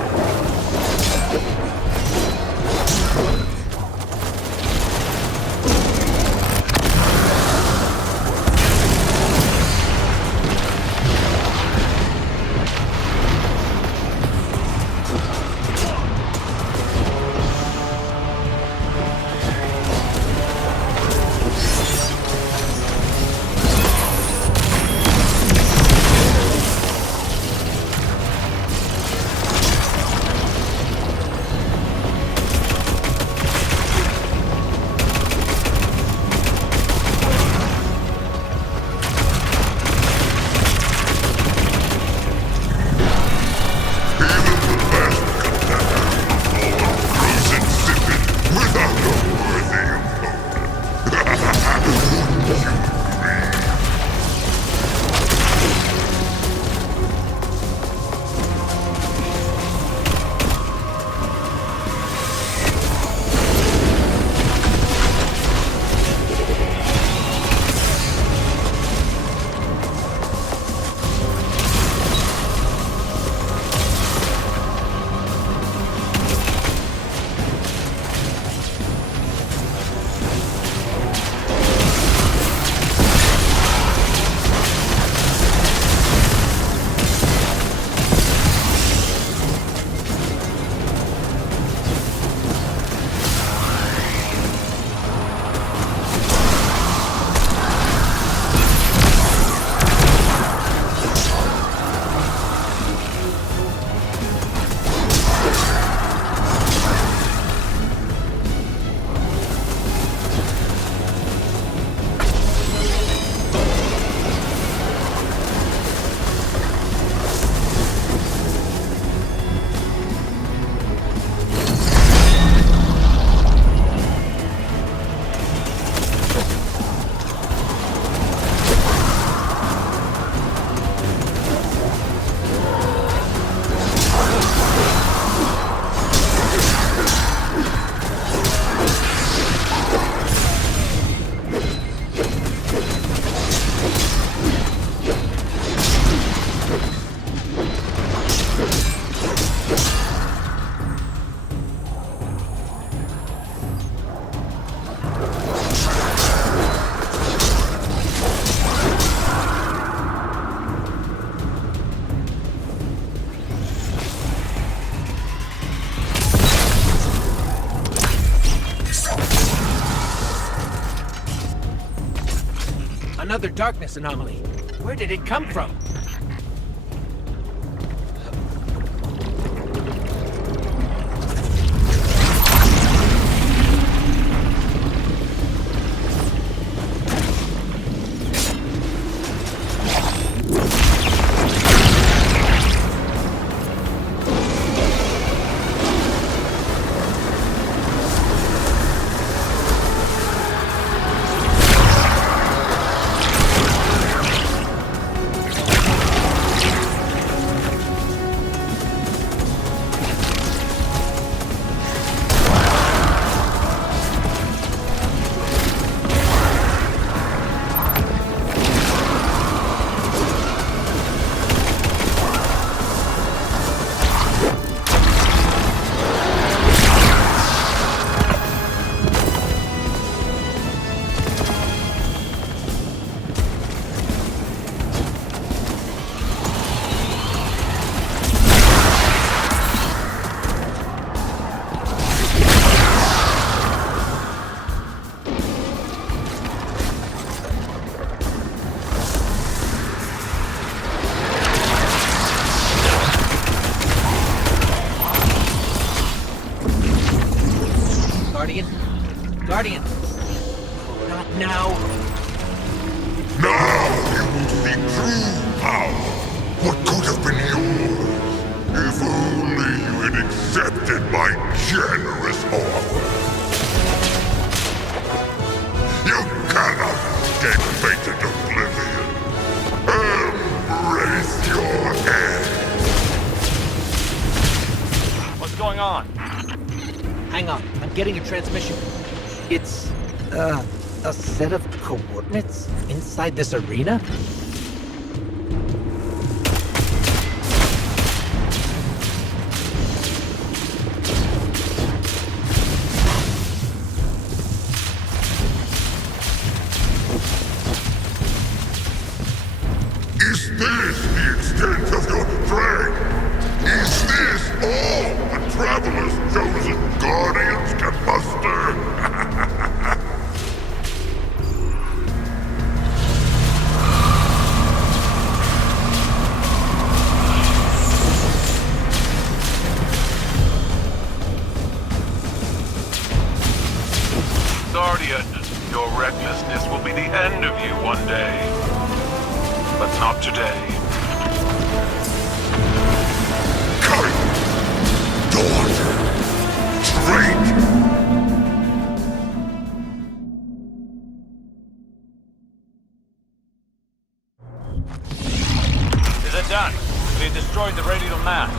Another darkness anomaly. Where did it come from? Guardian! Not now! Now you will see true power! What could have been yours if only you had accepted my generous offer! You cannot escape fated oblivion! Embrace your end! What's going on? Hang on, I'm getting a transmission. It's, a set of coordinates inside this arena? Is this the extent of your strength? Is this all the Traveler's chosen guardians can muster? Guardian, your recklessness will be the end of you one day. But not today. Kite! Daughter! Traitor! Is it done? We destroyed the radial mast.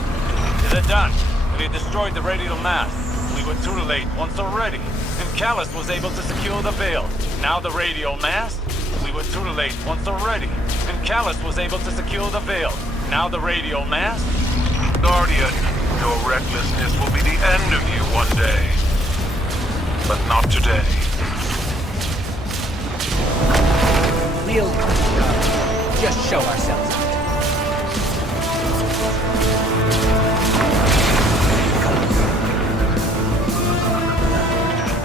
Is it done? We destroyed the radial mast. We were too late once already. And Callus was able to secure the veil. Now the radial mast? We were too late once already. And Callus was able to secure the veil. Now the radial mast? Guardian, your recklessness will be the end of you one day. But not today. We'll, just show ourselves out.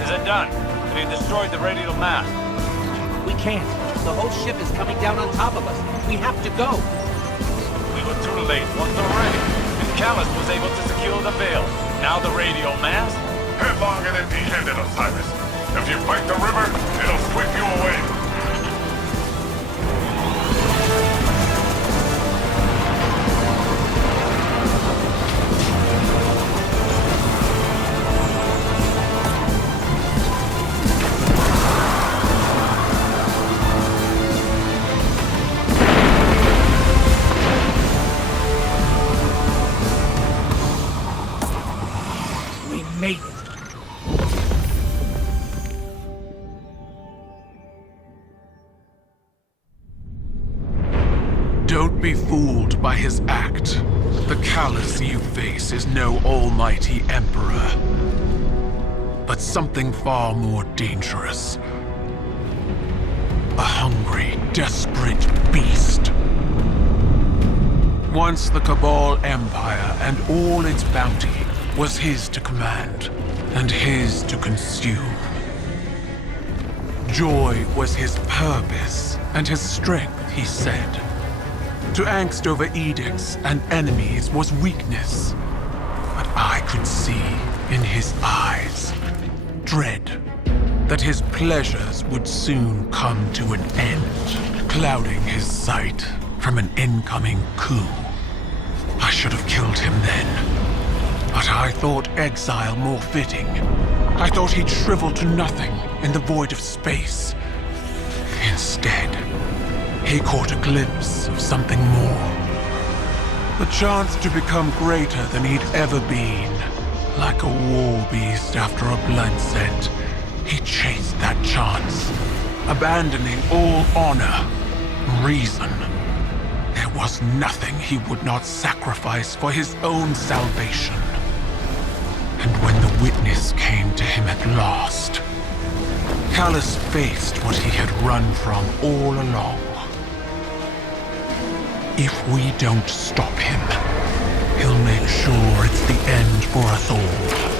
Is it done? We destroyed the radial mast. We can't. The whole ship is coming down on top of us. We have to go. We were too late once already. And Callus was able to secure the veil. Now the radial mast? Headlong and empty-handed, Osiris. If you fight the river, it'll sweep you away. We made it. Don't be fooled by his act. The Callus you face is no almighty emperor, but something far more dangerous. A hungry, desperate beast. Once the Cabal Empire and all its bounty was his to command and his to consume. Joy was his purpose, And his strength, he said, to angst over edicts and enemies was weakness. But I could see in his eyes dread that his pleasures would soon come to an end, clouding his sight from an incoming coup. I should have killed him then, but I thought exile more fitting. I thought he'd shrivel to nothing in the void of space. Instead, he caught a glimpse of something more. The chance to become greater than he'd ever been. Like a war beast after a blood scent, he chased that chance, abandoning all honor, reason. There was nothing he would not sacrifice for his own salvation. And when the witness came to him at last, Callus faced what he had run from all along. If we don't stop him, he'll make sure it's the end for us all.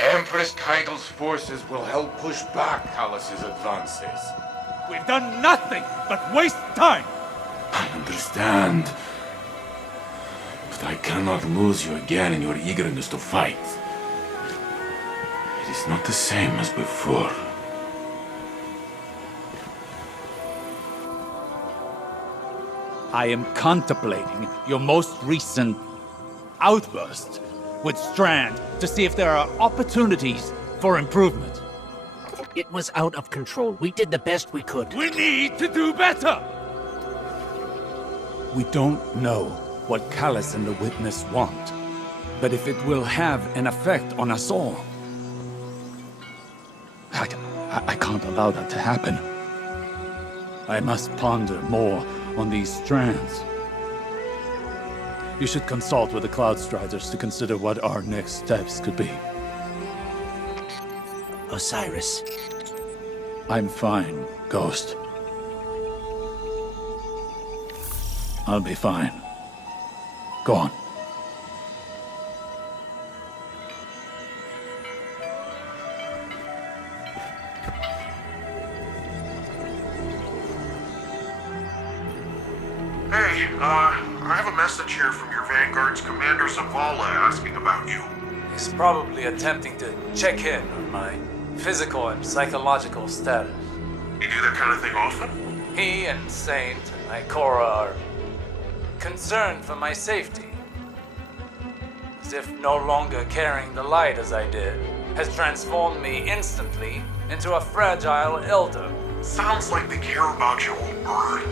Empress Keigel's forces will help push back Callus's advances. We've done nothing but waste time! I understand. But I cannot lose you again in your eagerness to fight. It is not the same as before. I am contemplating your most recent outburst with Strand to see if there are opportunities for improvement. It was out of control. We did the best we could. We need to do better! We don't know what Callus and the Witness want, but if it will have an effect on us all, I can't allow that to happen. I must ponder more on these strands. You should consult with the Cloud Striders to consider what our next steps could be. Osiris. I'm fine, Ghost. I'll be fine. Go on. I have a message here from your Vanguard's Commander Zavala asking about you. He's probably attempting to check in on my physical and psychological status. You do that kind of thing often? He and Saint and Ikora are concerned for my safety. As if no longer carrying the light as I did has transformed me instantly into a fragile elder. Sounds like they care about you, old bird.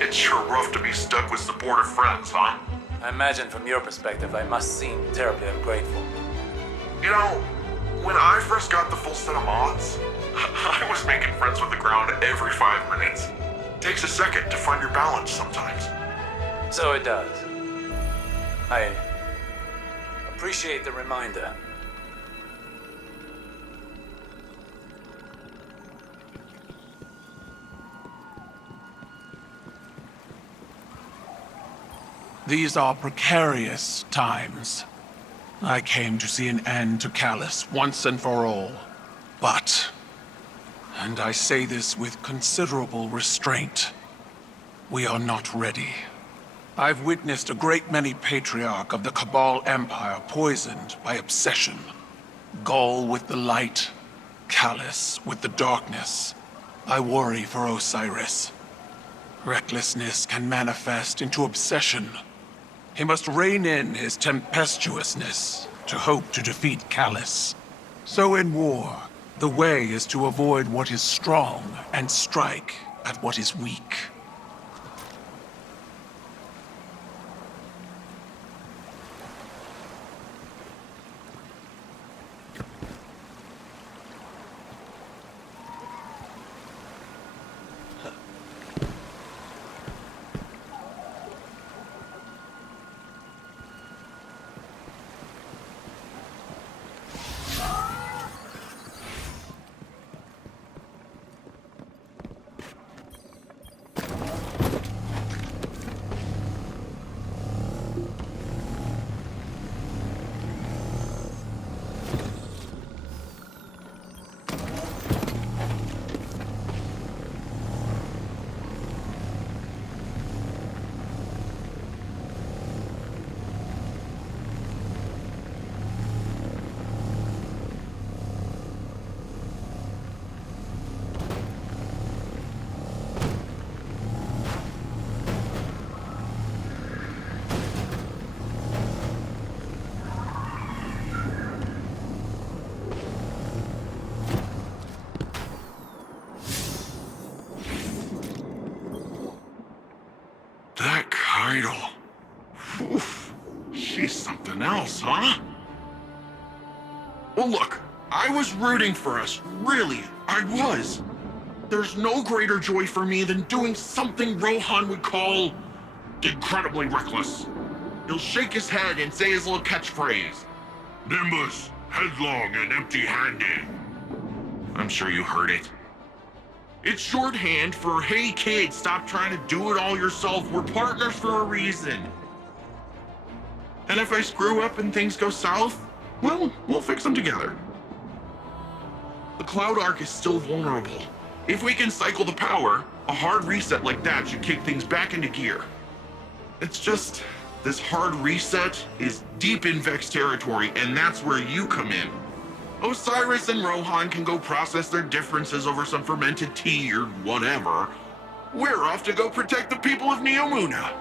It's sure rough to be stuck with supportive friends, huh? I imagine from your perspective I must seem terribly ungrateful. You know, when I first got the full set of mods, I was making friends with the ground every 5 minutes. Takes a second to find your balance sometimes. So it does. I appreciate the reminder. These are precarious times. I came to see an end to Callus once and for all. But, and I say this with considerable restraint, we are not ready. I've witnessed a great many patriarch of the Cabal Empire poisoned by obsession. Gaul with the light, Callus with the darkness. I worry for Osiris. Recklessness can manifest into obsession. He must rein in his tempestuousness to hope to defeat Callus. So in war, the way is to avoid what is strong and strike at what is weak. That Kaido. Oof. She's something else, huh? Well, look, I was rooting for us. Really, I was. There's no greater joy for me than doing something Rohan would call incredibly reckless. He'll shake his head and say his little catchphrase. Nimbus, headlong and empty-handed. I'm sure you heard it. It's shorthand for, hey kid, stop trying to do it all yourself. We're partners for a reason. And if I screw up and things go south, well, we'll fix them together. The Cloud Arc is still vulnerable. If we can cycle the power, a hard reset like that should kick things back into gear. It's just, this hard reset is deep in Vex territory, and that's where you come in. Osiris and Rohan can go process their differences over some fermented tea or whatever. We're off to go protect the people of Neomuna.